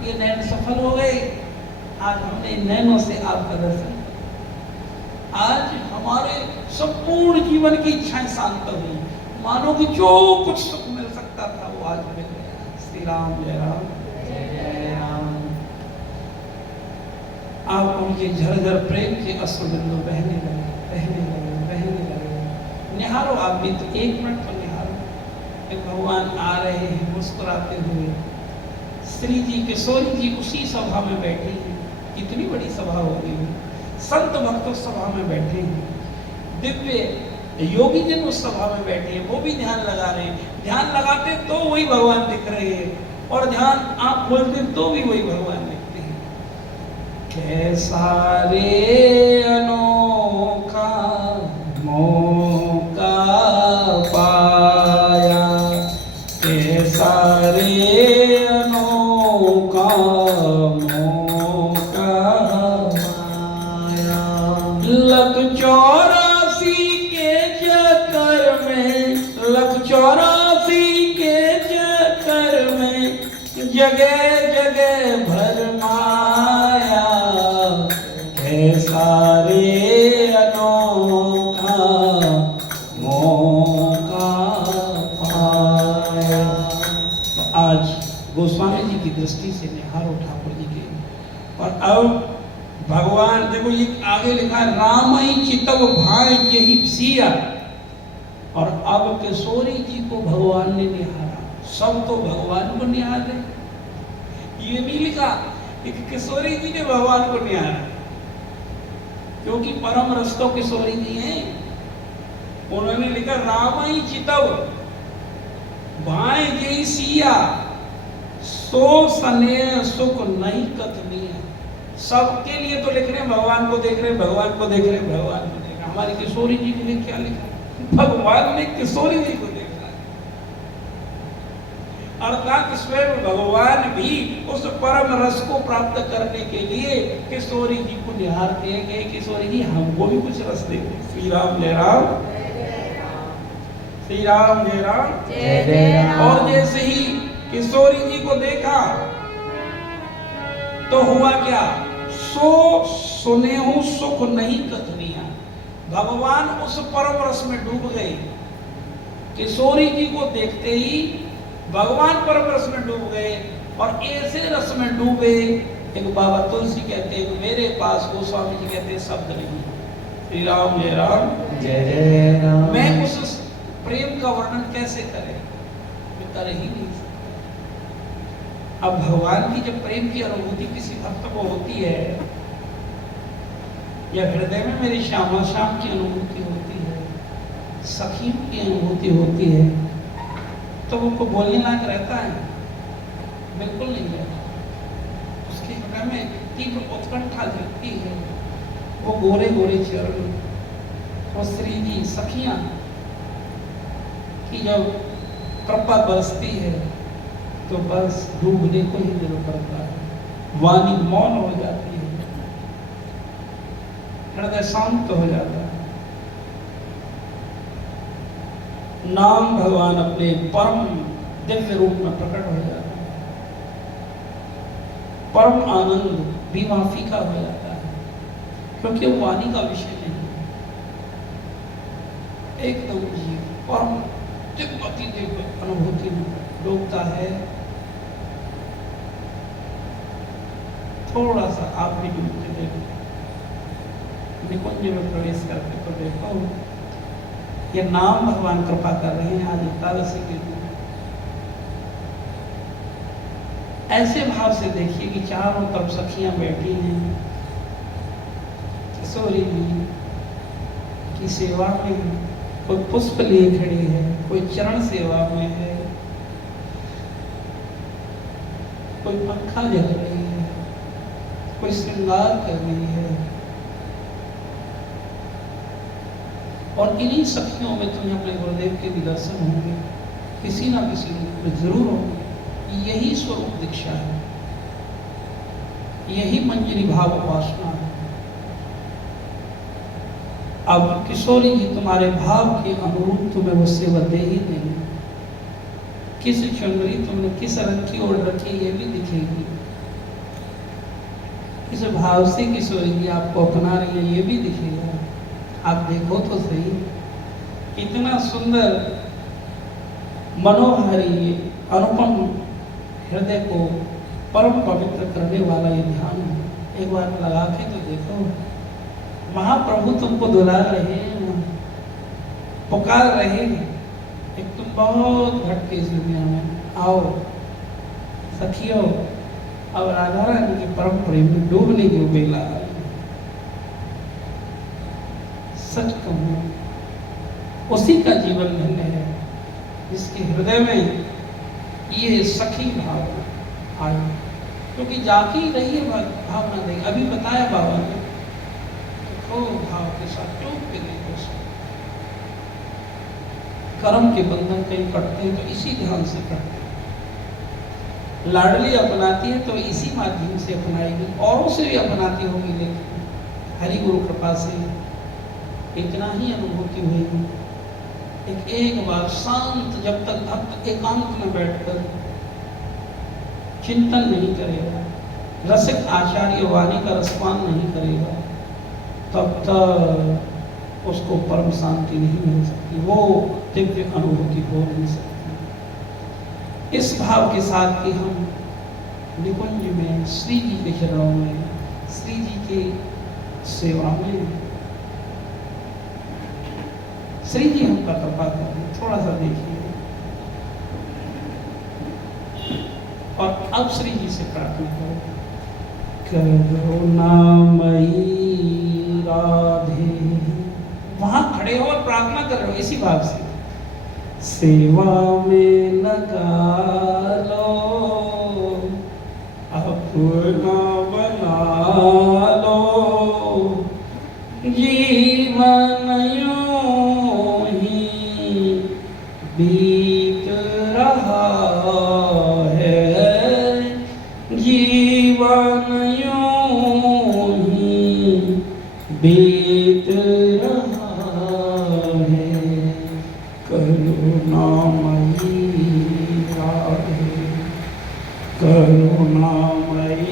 ये नैन सफल हो गए। आज हमने नैनों से आपका दर्शन किया। आज हमारे संपूर्ण जीवन की इच्छाएं शांत हुई। मानो कि जो कुछ सुख मिल सकता था वो आज मिल गया। श्री राम, जय राम, जय राम। आप उनके झरझर प्रेम के अश्रु बिंदु बहने लगे, बहने लगे, बहने लगे। निहारो, आप भी तो एक मिनट तो निहारो। एक भगवान आ रहे हैं मुस्कुराते हुए। श्री जी, किशोरी जी उसी सभा में बैठी हैं। कितनी बड़ी सभा होगी, संत भक्त उस सभा में बैठे हैं, दिव्य योगी जन उस सभा में बैठे हैं, वो भी ध्यान लगा रहे हैं। ध्यान लगाते तो वही भगवान दिख रहे हैं और ध्यान आप बोलते तो भी वही भगवान दिखते हैं। कैसा रे अनोखा मौका पाया, कैसा रे अनोखा लख 84 के चक्कर में, लख 84 के चक्कर में जगह जगह भरमाया। कैसा रे अनोखा मौका पाया। तो आज गोस्वामी जी की दृष्टि से निहारो ठाकुर जी के। और अब भगवान देखो, ये आगे लिखा है, रामई चितव भाई यही सिया। और अब किशोरी जी को भगवान ने निहारा। सब तो भगवान को निहार रहे, ये भी लिखा कि किशोरी जी ने भगवान को निहारा, क्योंकि परम रस तो किशोरी जी हैं। उन्होंने लिखा रामई चितव भाई यही सिया, सो स्नेह सुख नहीं कथनीय। सबके लिए तो लिख रहे हैं, भगवान को देख रहे हैं, भगवान को देख रहे हैं, भगवान को देख रहे हैं। हमारी किशोरी जी के लिए क्या लिखा है? भगवान ने किशोरी जी को देखा है। अर्थात स्वयं भगवान भी उस परम रस को प्राप्त करने के लिए किशोरी जी को निहारते हैं कि किशोरी जी हमको भी कुछ रस दे। श्री राम, जय राम, श्री राम, जय राम, जय जय राम। और जैसे ही किशोरी जी को देखा तो हुआ क्या? सो सुनेहु सुख नहीं कथनिया। भगवान उस परम रस में डूब गए। किशोरी जी को देखते ही भगवान परम रस में डूब गए। और ऐसे रस में डूबे, एक बाबा तुलसी कहते हैं, मेरे पास गोस्वामी जी कहते हैं शब्द नहीं। श्री राम, जय राम, जय जय राम। मैं उस प्रेम का वर्णन कैसे करें? मैं कर ही नहीं सकता। अब भगवान की जब प्रेम की अनुभूति किसी भक्त को होती है, या हृदय में मेरी श्यामा श्याम की अनुभूति होती है, सखी की अनुभूति होती है, तो उनको बोलने लायक रहता है? बिल्कुल नहीं रहता। उसके हृदय में तीव्र उत्कंठा जगती है। वो गोरे गोरे चरण, वो श्री जी सखियां की जब कृपा बरसती है तो बस डूबने को ही दिल करता है। वाणी मौन हो जाती है, हृदय शांत हो जाता है। नाम भगवान अपने परम दिव्य रूप में प्रकट हो जाता है। परम आनंद भी माफी का हो जाता है, क्योंकि वो वाणी का विषय नहीं है। एकदम जी परम दिव्य अनुभूति में डूबता है। थोड़ा सा आप भी डूब के देखो, निकुंज में प्रवेश करके तो देखो, ये नाम भगवान कृपा कर रहे हैं आज एकादशी के दिन। ऐसे भाव से देखिए कि चारों तरफ सखियां बैठी हैं, किशोरी जी की सेवा में कोई पुष्प लिए खड़ी है, कोई चरण सेवा में है, कोई पंखा जल रही है, कोई श्रृंगार कर रही है। और इन्हीं सखियों में तुम्हें अपने गुरुदेव के भी दर्शन होंगे, किसी ना किसी रूप में जरूर होंगे। यही स्वरूप दीक्षा है, यही मंजरी भाव उपासना है। अब किशोरी जी तुम्हारे भाव के अनुरूप तुम्हें वो सेवा दे ही देंगे। किस चुनरी तुमने किस रंग की ओढ़ रखी ये भी दिखेगी, किस भाव से किशोरी जी आपको अपना रही है ये भी दिखेगा। आप देखो तो सही, कितना सुंदर मनोहारी अनुपम हृदय को परम पवित्र करने वाला ये ध्यान है। एक बार लगा के तो देखो, महाप्रभु तुमको दुला रहे हैं, पुकार रहे हैं। एक तुम बहुत भटके इस दुनिया में, आओ सखियों, अब राधा रानी के परम प्रेम में डूबने की बेला है। सच कहूं, उसी का जीवन धन्य है जिसके हृदय में ये सखी भाव आए, क्योंकि जाकी रही है भावना देगी। अभी बताया बाबा ने, तो भाव के साथ टूट के देखो। कर्म के बंधन कहीं कटते हैं तो इसी ध्यान से कटते हैं। लाडली अपनाती है तो इसी माध्यम से अपनाएगी, औरों से भी अपनाती होगी, लेकिन हरि गुरु कृपा से इतना ही अनुभूति हुई। एक बार शांत, जब तक भक्त एकांत में बैठकर चिंतन नहीं करेगा, रसिक आचार्य वाणी का रसपान नहीं करेगा, तब तक उसको परम शांति नहीं मिल सकती, वो दिव्य अनुभूति हो नहीं सकती। इस भाव के साथ कि हम निकुंज में श्री जी के चरणों में, श्री जी की सेवा में, श्री जी हमका कृपा करें। थोड़ा सा देखिए, और अब श्री जी से प्रार्थना करो। करुणामयी राधे, वहां खड़े हो और प्रार्थना कर रहे हो इसी भाव से। सेवा में लगा लो, अपना बना लो, जीवन यूं ही बीत रहा है, जीवन यूं ही बीत रहा है। करुणामयी राधे, करुणामयी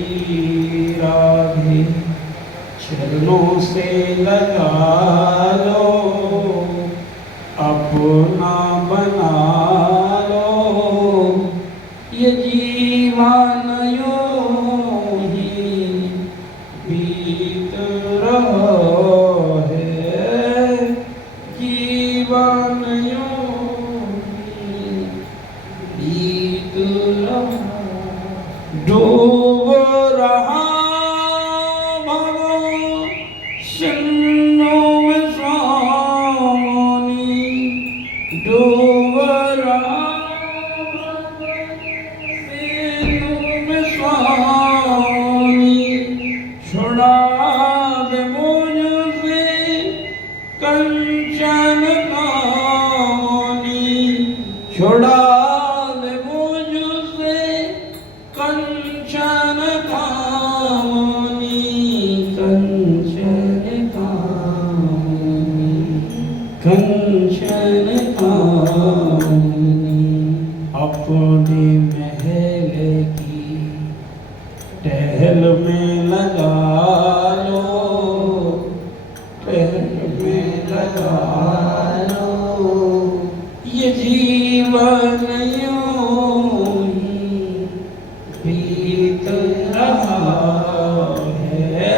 राधे, चरणों से लगा लो, अपना बना लो, ये जीवन यूं ही बीत रहा है, जीवन यूं ही बीत रहा। डूब रहा सिंधु में स्वामी, डूब रहा सिंधु में स्वामी, छुड़ा दे मुझसे कंचन कानी, छुड़ा दे मुझसे कंचन कानी, कंचन कंचन कामनी। अपने महल की टहल में लगा लो, टहल में लगा लो, ये जीवन यूं ही बीत रहा है,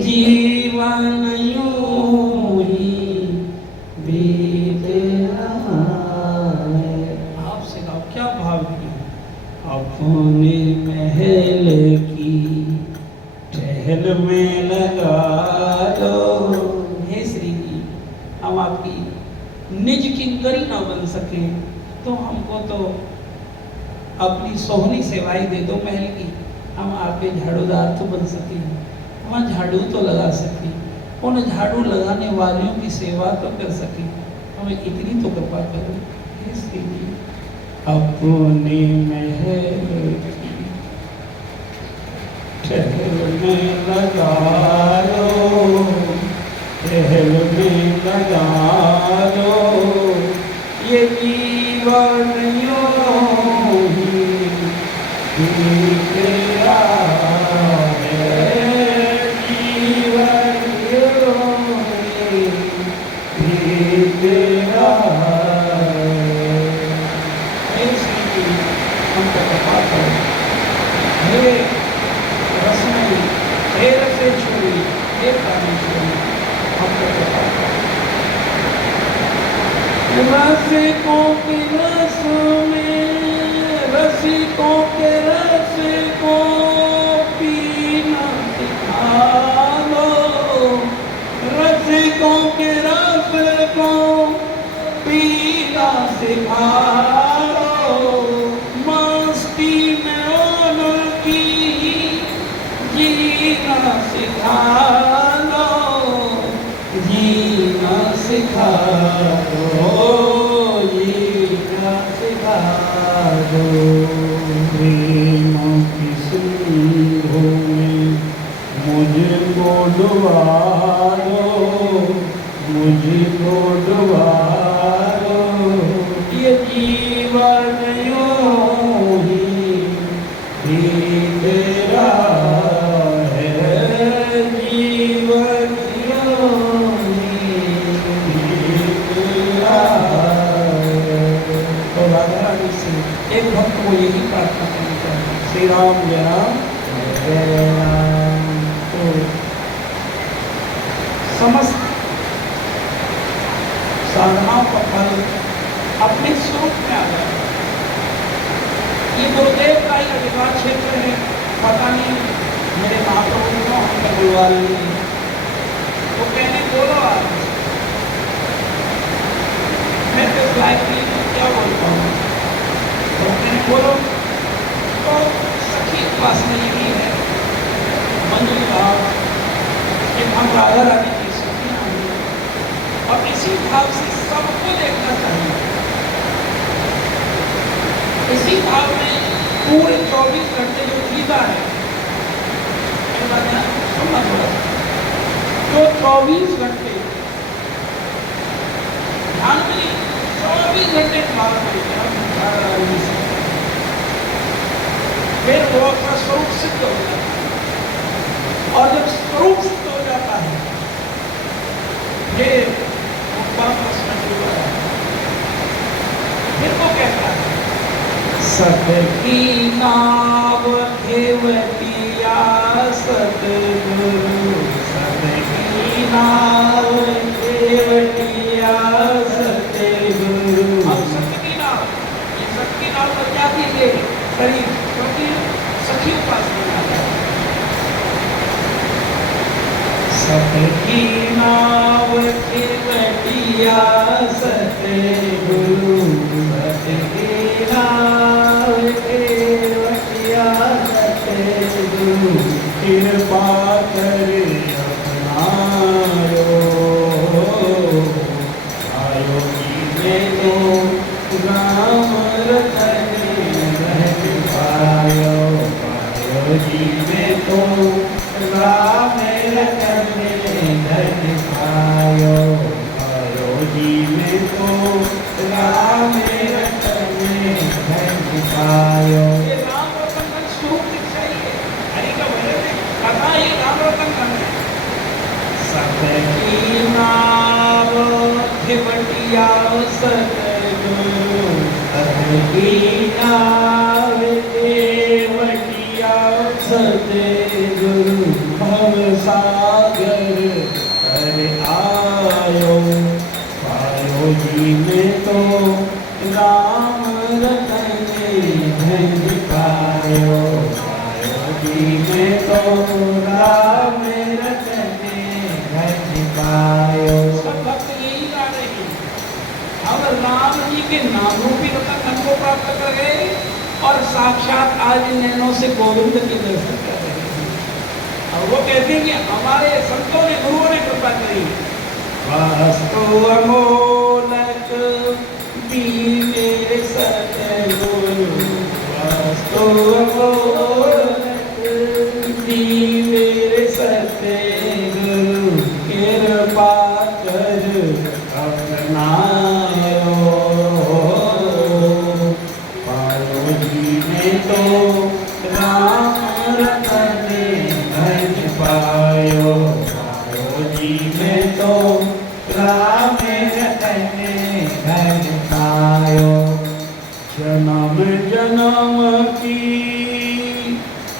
जीवन यूं ही बीत रहा है। आपसे गाओ, क्या भाव किया। अपने महल की टहल में लगा लो। हे श्री जी, हम आपकी निज किंकरी ना बन सके, तो हमको तो अपनी सोहनी सेवाएं दे दो महल की, हम आपके झाड़ूदार तो बन सके, वहाँ झाड़ू तो लगा सके, उन झाड़ू लगाने वालियों की सेवा तो कर सके, हमें इतनी तो कृपा करो। इसलिए अपने महल की ठहर में लगा लो, ठहर में लगा लो, ये जीवन यूं ही तेरा है, जीवन यूं ही तेरा है। इसलिए हमको कृपा करो, हे रसमई, हे रसेश्वरी, हे कामेश्वरी, हमको कृपा करो। रसिकों के रस में, रसिकों के रस को पीना सिखा दो, रसिकों के रस को पीना सिखा दो, मस्ती में उनकी जीना सिखा दो, जीना सिखा दो, जीना सिखा दो। प्रेम की सिंधु में मुझको डुबा दो, मुझको डुबा दो, ये जीवन यूं ही तेरा है, जीवन यूं ही तेरा है। तो राधा रानी से एक भक्त को यही प्रार्थना करनी चाहिए, श्री राम जय राम जय राम। तो समस्त साधनाओं का फल अपने स्वरूप में आ जाए। ये गुरुदेव का ही अधिकार क्षेत्र है, पता नहीं मेरे महाप्रभु को हमने बुलवा लिए, तो कहने बोलो आप, मैं तो लाइफ में क्या बोलता हूँ, तो कहने बोलो। तो सखी उपासना यही है, मंजुल भाव, कि हम राधा रानी की सखियाँ हैं, और इसी भाव से सबको देखना चाहिए। इसी भाव में पूरे 24 घंटे जो गीता है, सुनना थोड़ा, जो 24 घंटे ध्यान में 24 घंटे भाव में फिर वो अपना स्वरूप सिद्ध हो जाता है, और जब स्वरूप सिद्ध हो जाता है फिर प्रश्न शुरू है, फिर वो कहता है सबकी नाव घेवटिया सतगुरु, सबकी नाव घेवटिया सतगुरु। अब सबकी नाव, ये सबकी नाव तो क्या कीजिए शरीर, क्योंकि सखी उपासना है। सबकी नाव घेवटिया सतगुरु, सबकी नाव घेवटिया सतगुरु, कृपा करे अपनायो, आयो में तो राम रतन रहने पायो, आयो जी में तो राम रतन रहने पायो, आयो जी में तो राम रतन रहने पायो। ये राम रतन का स्वरूप दिखाइए, हरि का भजन है, कथा ये राम रतन का है। सबकी नाव घेवटिया सतगुरु, सबकी नाव घेवटिया सतगुरु, भव सागर कर आयो, पायो जी में तो राम रतन धन पायो, पायो जी में तो राम रतन धन पायो। सब भक्त यही गा रहे हैं, के नाम रूपी रतन को प्राप्त कर गए और साक्षात आज इन नैनों से गोविंद के दर्शन कर रहे हैं। और वो कहते हैं कि हमारे संतों ने, गुरुओं ने कृपा करी। वास्तु अमोलक मेरे सतगुरु, वास्तु अमोलक मेरे सतगुरु, कृपा कर अपनायो। पायो जी में तो राम रतन धन पायो, पायो जी में तो राम रतन धन पायो। जन्म जन्म की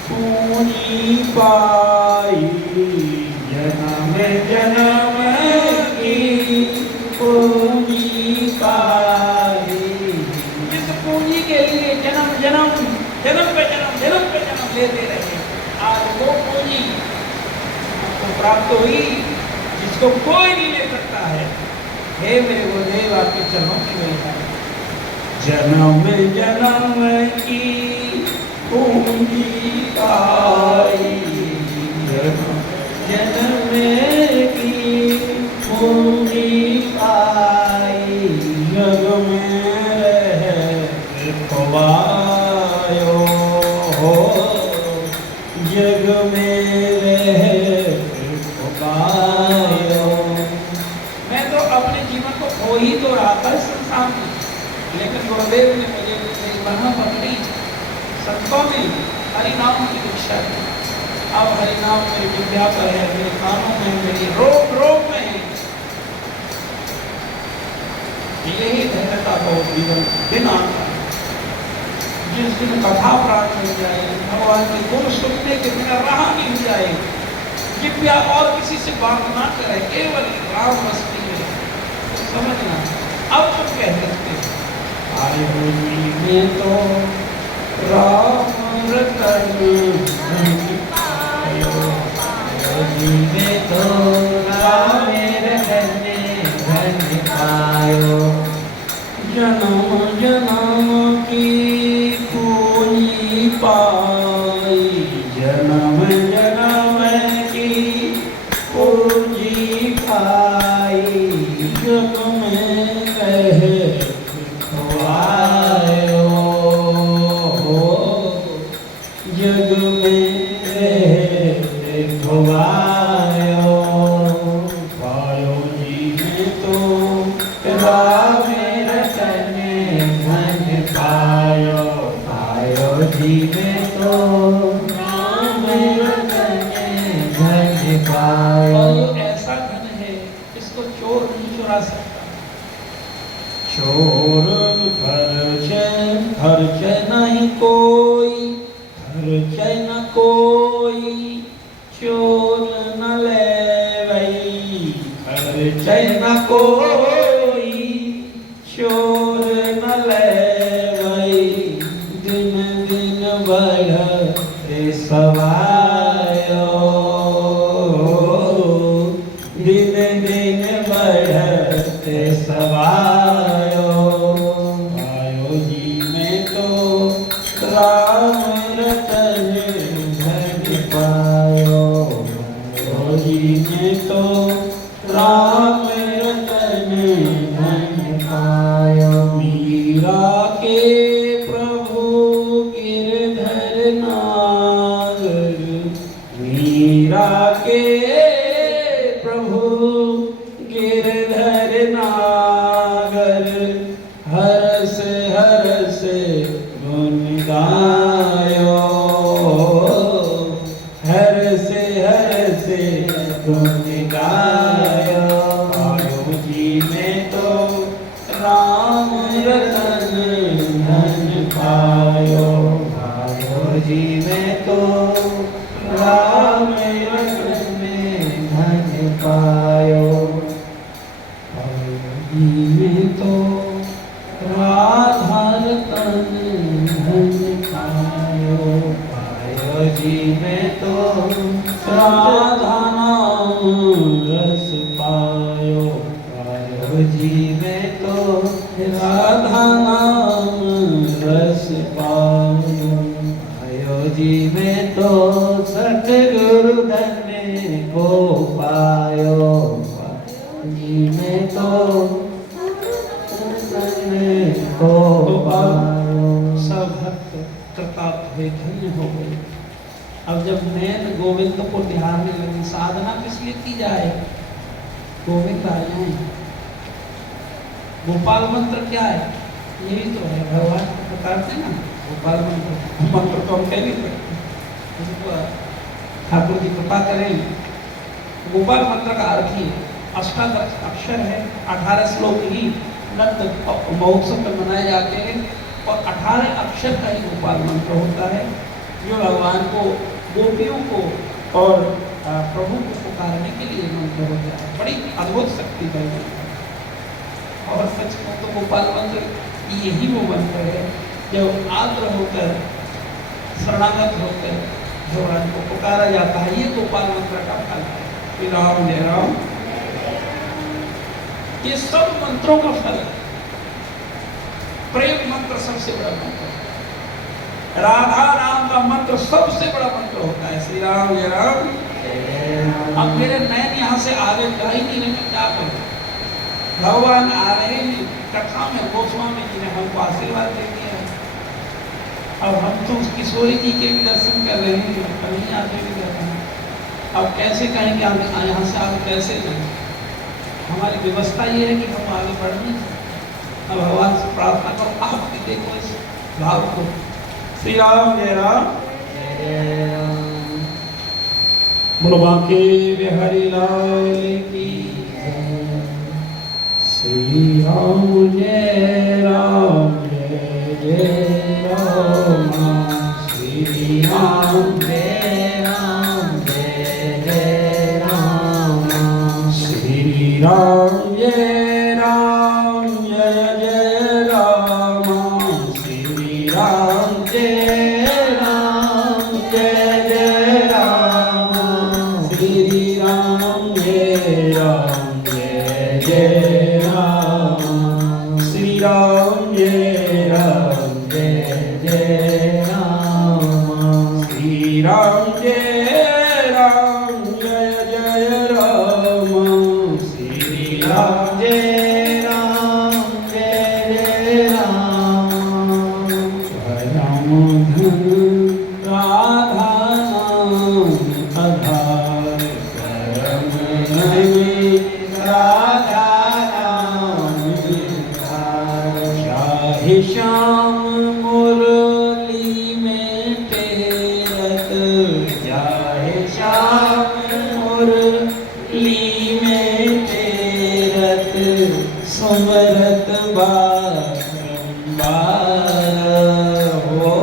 पूंजी पाई, जन्म जन्म की पूंजी पाई। इस पूंजी के लिए जन्म जन्म जन्म पे जन्म लेते रहे। आज वो पूंजी आपको प्राप्त हुई जिसको कोई नहीं ले सकता है। हे मेरे गुरुदेव, आपके चरणों की वैसा जन्म जन्म की पूंजी पाई, जन्म जन्म की पूंजी पाई। जग में रह खोवायो, जग में रह खोवायो। मैं तो अपने जीवन को खो ही तो रहा था इस संसार में, लेकिन गुरुदेव ने मुझे वहाँ पकड़ी। संतों ने हरिनाम की दीक्षा दी। अब हरिनाम मेरी विद्या पर है, मेरे कानों में, मेरी रोग रोग में है। यही धन्यता को जीवन दिन आता है जिस दिन कथा प्राप्त हो जाए, भगवान के गुण सुनने के बिना रहा नहीं हो जाए, कृपया और किसी से बात ना करे, केवल राम रस पिए, तो समझना अब तुम कह सकते हो। आए हो जी में तो राम रतन धन पायो, आयो जी में तो राम रतन धन पायो। जन्म जन्म की पूंजी पाई, जन्म जन्म की पूंजी पाई। जग में कहे खोवायो, जग में रहे खोवायो। पायो जी में तो राम रतन धन पायो, पायो जी में तो राम रतन धन पायो। और ये ऐसा धन है इसको चोर नहीं चुरा सकता। चोर खर्च नहीं कोई, खर्च न कोई, चोर न ले वही, खर्च न कोई, चोर न ले वही। दिन दिन बढ़ते सवायो, दिन दिन बढ़ते सवायो। आयो जी में तो राम रतन धन पायो, आयो जी में तो राम रतन धन पायो। मीरा के प्रभु गिरधर नागर, मीरा के प्रभु गिरधर नागर, हरस हरस गुण गायो, हरस हरस गुण गायो। आयो जी में तो राम रतन धन पायो, आयो जी में तो राम रतन धन पायो। आयो जी में तो राधा रतन धन पायो, आयो जी में तो राधा नाम रस पायो, आयो जी में तो राधा वो पायो जी में तो को पायो। सब भक्त कृतार्थ हुए, धन्य हो गए। अब जब नैन गोविंद को ध्यान लगी, साधना किस लिए की जाए? गोविंद आ जाए। गोपाल मंत्र क्या है? यही तो है, भगवान को पुकारते ना गोपाल मंत्र। मंत्र तो हम कह नहीं सकते, ठाकुर जी कृपा करें। गोपाल मंत्र का अर्थ ही अष्टादश अक्षर है, 18 श्लोक ही नंद महोत्सव में मनाए जाते हैं और 18 अक्षर का ही गोपाल मंत्र होता है, जो भगवान को, गोपियों को और प्रभु को पुकारने के लिए मंत्र होता है। बड़ी अद्भुत शक्ति है और सच में तो गोपाल मंत्र यही वो मंत्र है जो आर्द्र होकर, शरणागत होकर भगवान को पुकारा जाता है। ये गोपाल मंत्र का फल है। श्री राम जय राम, ये सब मंत्रों का फल है। प्रेम मंत्र सबसे बड़ा मंत्र है। राधा नाम का मंत्र सबसे बड़ा मंत्र होता है। श्री राम जय राम। अब मेरे नैन यहाँ से आगे जा ही नहीं रहे, मैं क्या करूं? भगवान आ रहे हैं कथा में, गोस्वामी जी ने हमको आशीर्वाद दे दिया है। अब हम तो किशोरी जी के भी दर्शन कर रहे हैं, कहीं आगे भी कर रहे हैं। अब कैसे कहेंगे यहाँ से आगे कैसे जाएंगे? हमारी व्यवस्था ये है कि हम आगे बढ़ नहीं सकते। अब भगवान से प्रार्थना करो, आप भी देखो इस भाव को। श्री राम जय राम। बोलो बांके बिहारी लाल की। श्री राम जय राम जय जय राम। श्री राम जय राम जय जय राम। श्री राम जय राम जय जय राम। श्री राम जय राम जय जय राम। श्री राम जय राम जय जय राम। श्री राम जय राम जय जय राम। श्री राम जय राम जय जय राम। श्री राम जय राम जय जय राम। परम धन राधा नाम आधार। परम धन राधा नाम आधार। चाहे श्याम मुरली में तेरत। चाहे श्याम मुरली में तेरत। सुमरत बारंबार हो।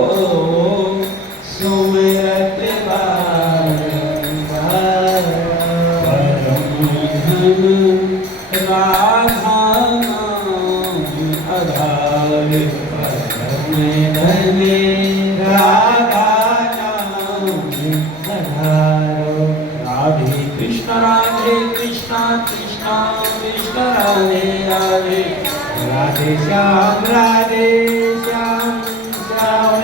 सुमरत बारंबार। परम धन राधा नाम आधार। परम धन राधा नाम आधार। राधे कृष्ण कृष्ण कृष्ण राधे राधे। राधे श्याम श्याम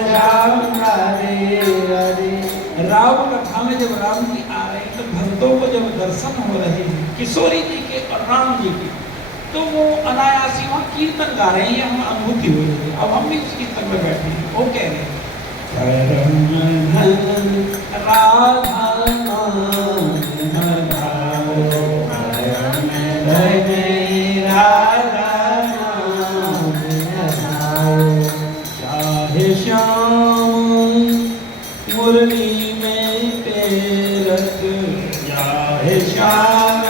श्याम राधे राधे। राम कथा में जब राम जी आ रहे हैं तो भक्तों को जब दर्शन हो रहे हैं किशोरी जी के और राम जी के, तो वो अनायासी वहाँ कीर्तन गा रहे हैं, हम अनुभूति हो रही है। अब हम भी उस कीर्तन में बैठे हैं, वो कह रहे हैं परम धन राधा नाम आधार। परम धन राधा नाम आधार। चाहे श्याम मुरली में तेरत। चाहे श्याम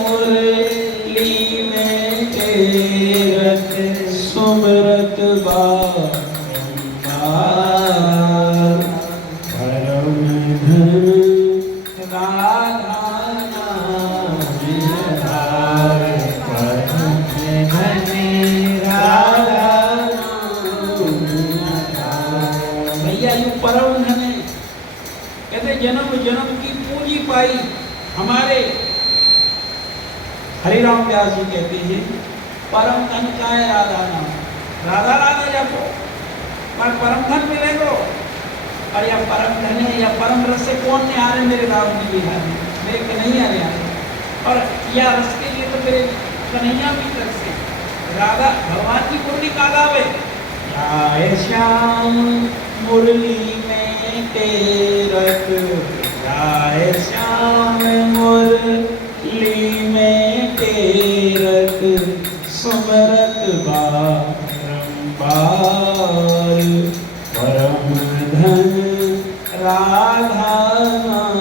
मुरली में तेरत। सुमरत बारंबार। परम धन राधा नाम आधार। परम धन राधा भैया यू परम धन है। कहते जन्म जन्म की पूंजी पाई हमारे हरिराम व्यास जी कहते हैं परम धन का है राधा नाम। राधा राधा जपो पर परम धन मिलेगो। और यह परम धन है, या परम रस से कौन नहीं आ रहे मेरे राम जी बिहार में। मेरे कन्हैया ने आए। और या रस के लिए तो मेरे कन्हैया भी तरसे। राधा भगवान की मुरली का गावे, जाए श्याम मुरली में तेरक, जाए श्याम मुरली में तेरक, सुमरत बारंबार परम धन राधा नाम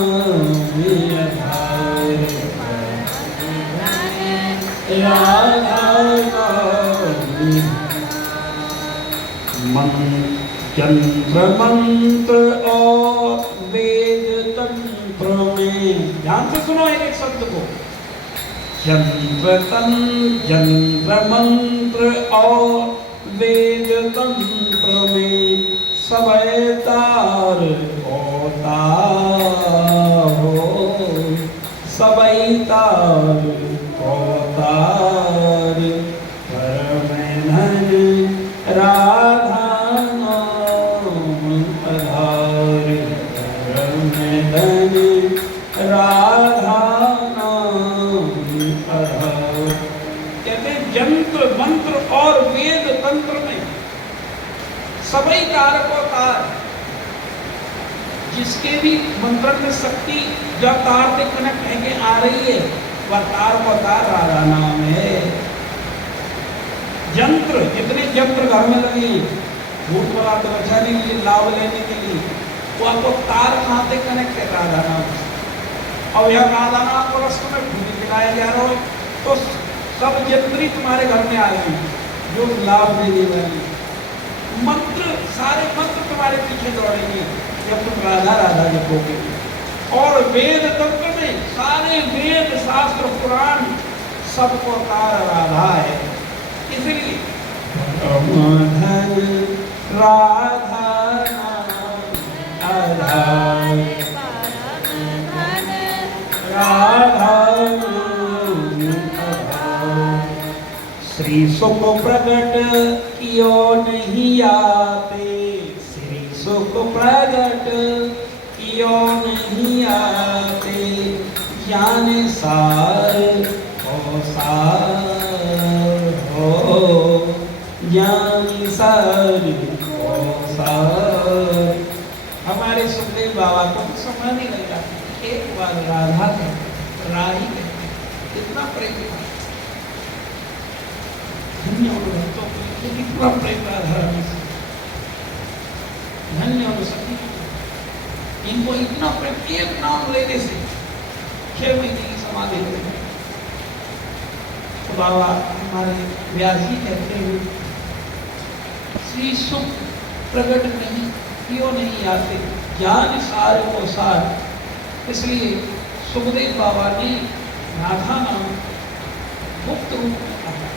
आधार, राधा नाम चंद्र मंत्र और वेद तंत्र में, ध्यान से सुनो एक एक शब्द को। जंत्र मंत्र और वेद तंत्र में सब तार होता हो, सब तार होता परम धन राधा नाम आधार, परम धन राधा कहते हैं यंत्र मंत्र और वेद तंत्र में सभी तार को तार, जिसके भी मंत्र में शक्ति जो तार से कनेक्ट है के आ रही है वह तार को तार राधा नाम है। यंत्र, जितने यंत्र घर में लगे भूत वाला तो बचाने के लिए, लाभ लेने के लिए, वो आपको तार कहाँ से कनेक्ट है? राधा नाम से। और यह राधा नाम को रस्ते में भूमि दिलाया जा रहा हो तो सब यंत्री तुम्हारे घर में आएंगे जो लाभ देने वाले। मंत्र, सारे मंत्र तुम्हारे पीछे दौड़ेंगे जब तुम राधा राधा जपोगे। और वेद तंत्र में सारे वेद शास्त्र पुराण सबको तार राधा है। इसलिए धन राधा आधार, राधा श्री सुख प्रगट कियो नहीं आते, श्री सुख प्रगट कियो नहीं आते, ज्ञान सार हो सार हो, ज्ञान सार हो सार। हमारे सुखदेव बाबा को समझ नहीं लगा, एक बार राधा कहते, राही कहते, कितना प्रेम था। धन्य उन भक्तों को, कितना प्रेम राधा रानी से, धन्य उन सभी इनको इतना प्रेम, एक नाम लेने से 6 महीने की समाधि हो गई। तो बाबा हमारे व्यास जी कहते हैं, श्री सुख प्रकट नहीं क्यों नहीं आते, ज्ञान सार को सार। इसलिए सुखदेव बाबा ने राधा नाम गुप्त रूप में कहा।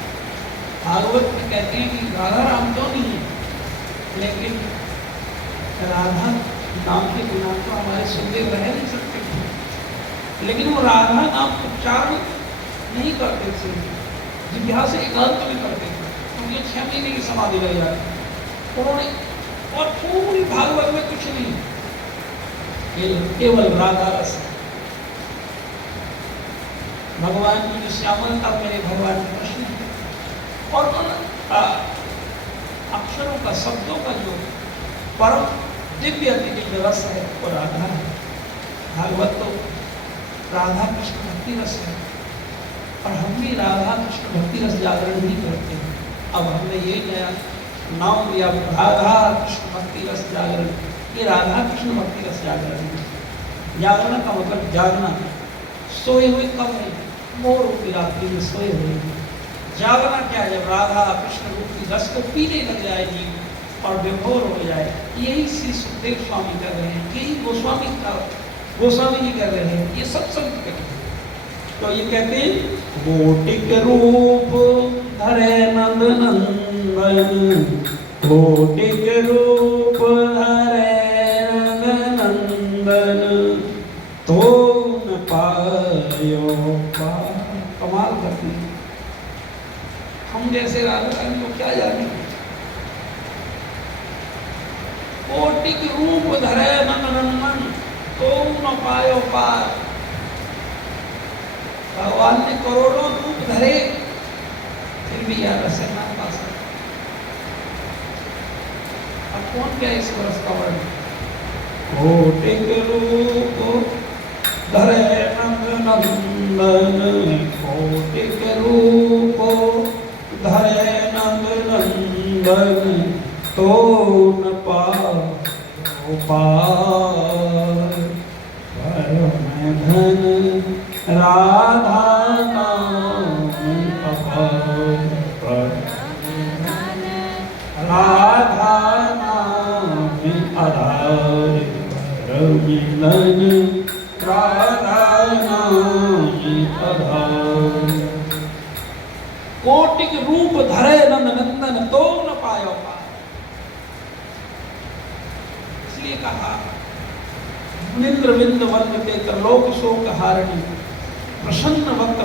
भागवत में कहते हैं कि राधा राम तो नहीं है, लेकिन राधा नाम के बिना तो हमारे सुखदेव रह नहीं सकते थे। लेकिन वो राधा नाम उच्चारण नहीं करते थे, जिज्ञासा एकांत में करते थे। उनके 6 महीने की समाधि लग जाती उन्होंने। और पूरी भागवत में कुछ नहीं, केवल राधा रस। भगवान की जो श्यामलता मेरे भगवान कृष्ण है, और उन अक्षरों का, शब्दों का जो परम दिव्य दिव्य रस है वो राधा है। भागवत तो राधा कृष्ण भक्ति रस है, और हम भी राधा कृष्ण भक्ति रस जागरण ही करते हैं। अब हमने ये नया नाम दिया, राधा कृष्ण भक्ति रस जागरण। ये राधा कृष्ण भक्ति रस जागरण है। जागरण का मतलब जागना, सोए हुए कब है? मोर रूपी रात्रि में सोए हुए। जागना क्या है? जब राधा कृष्ण रूपी रस को पीने लग जाए जीव और विभोर हो जाए। यही श्री सुखदेव स्वामी कर रहे हैं, यही गोस्वामी जी कर रहे हैं, ये सत्संग कर रहे हैं। तो ये कहते हैं, कोटिक रूप धरे नंद नंदन, कोटिक रूप धरे नंद नंदन, तो न पायो पार। कमाल करती है। हम जैसे राधा रानी को क्या जाने। कोटिक रूप धरे नंद नंदन, तो न पायो पार। भगवान ने करोड़ों रूप धरे, फिर भी यार रसे ना पा सकते। अब कौन क्या इस वर्ष का वर्णन? कोटिक रूप धरे नंदनंदन, कोटिक रूप धरे नंदनंदन, तो न पाओ पार। परम धन राधा नाम अपार, राधा नाम आधार। परम धन राधा नाम आधार। कोटिक रूप धरे नंद नंदन, तो न पायो पार। इसलिए कहा मुनिंद्र विंद वंद ते त्रलोक शोक हारिणी, प्रसन्न वक्त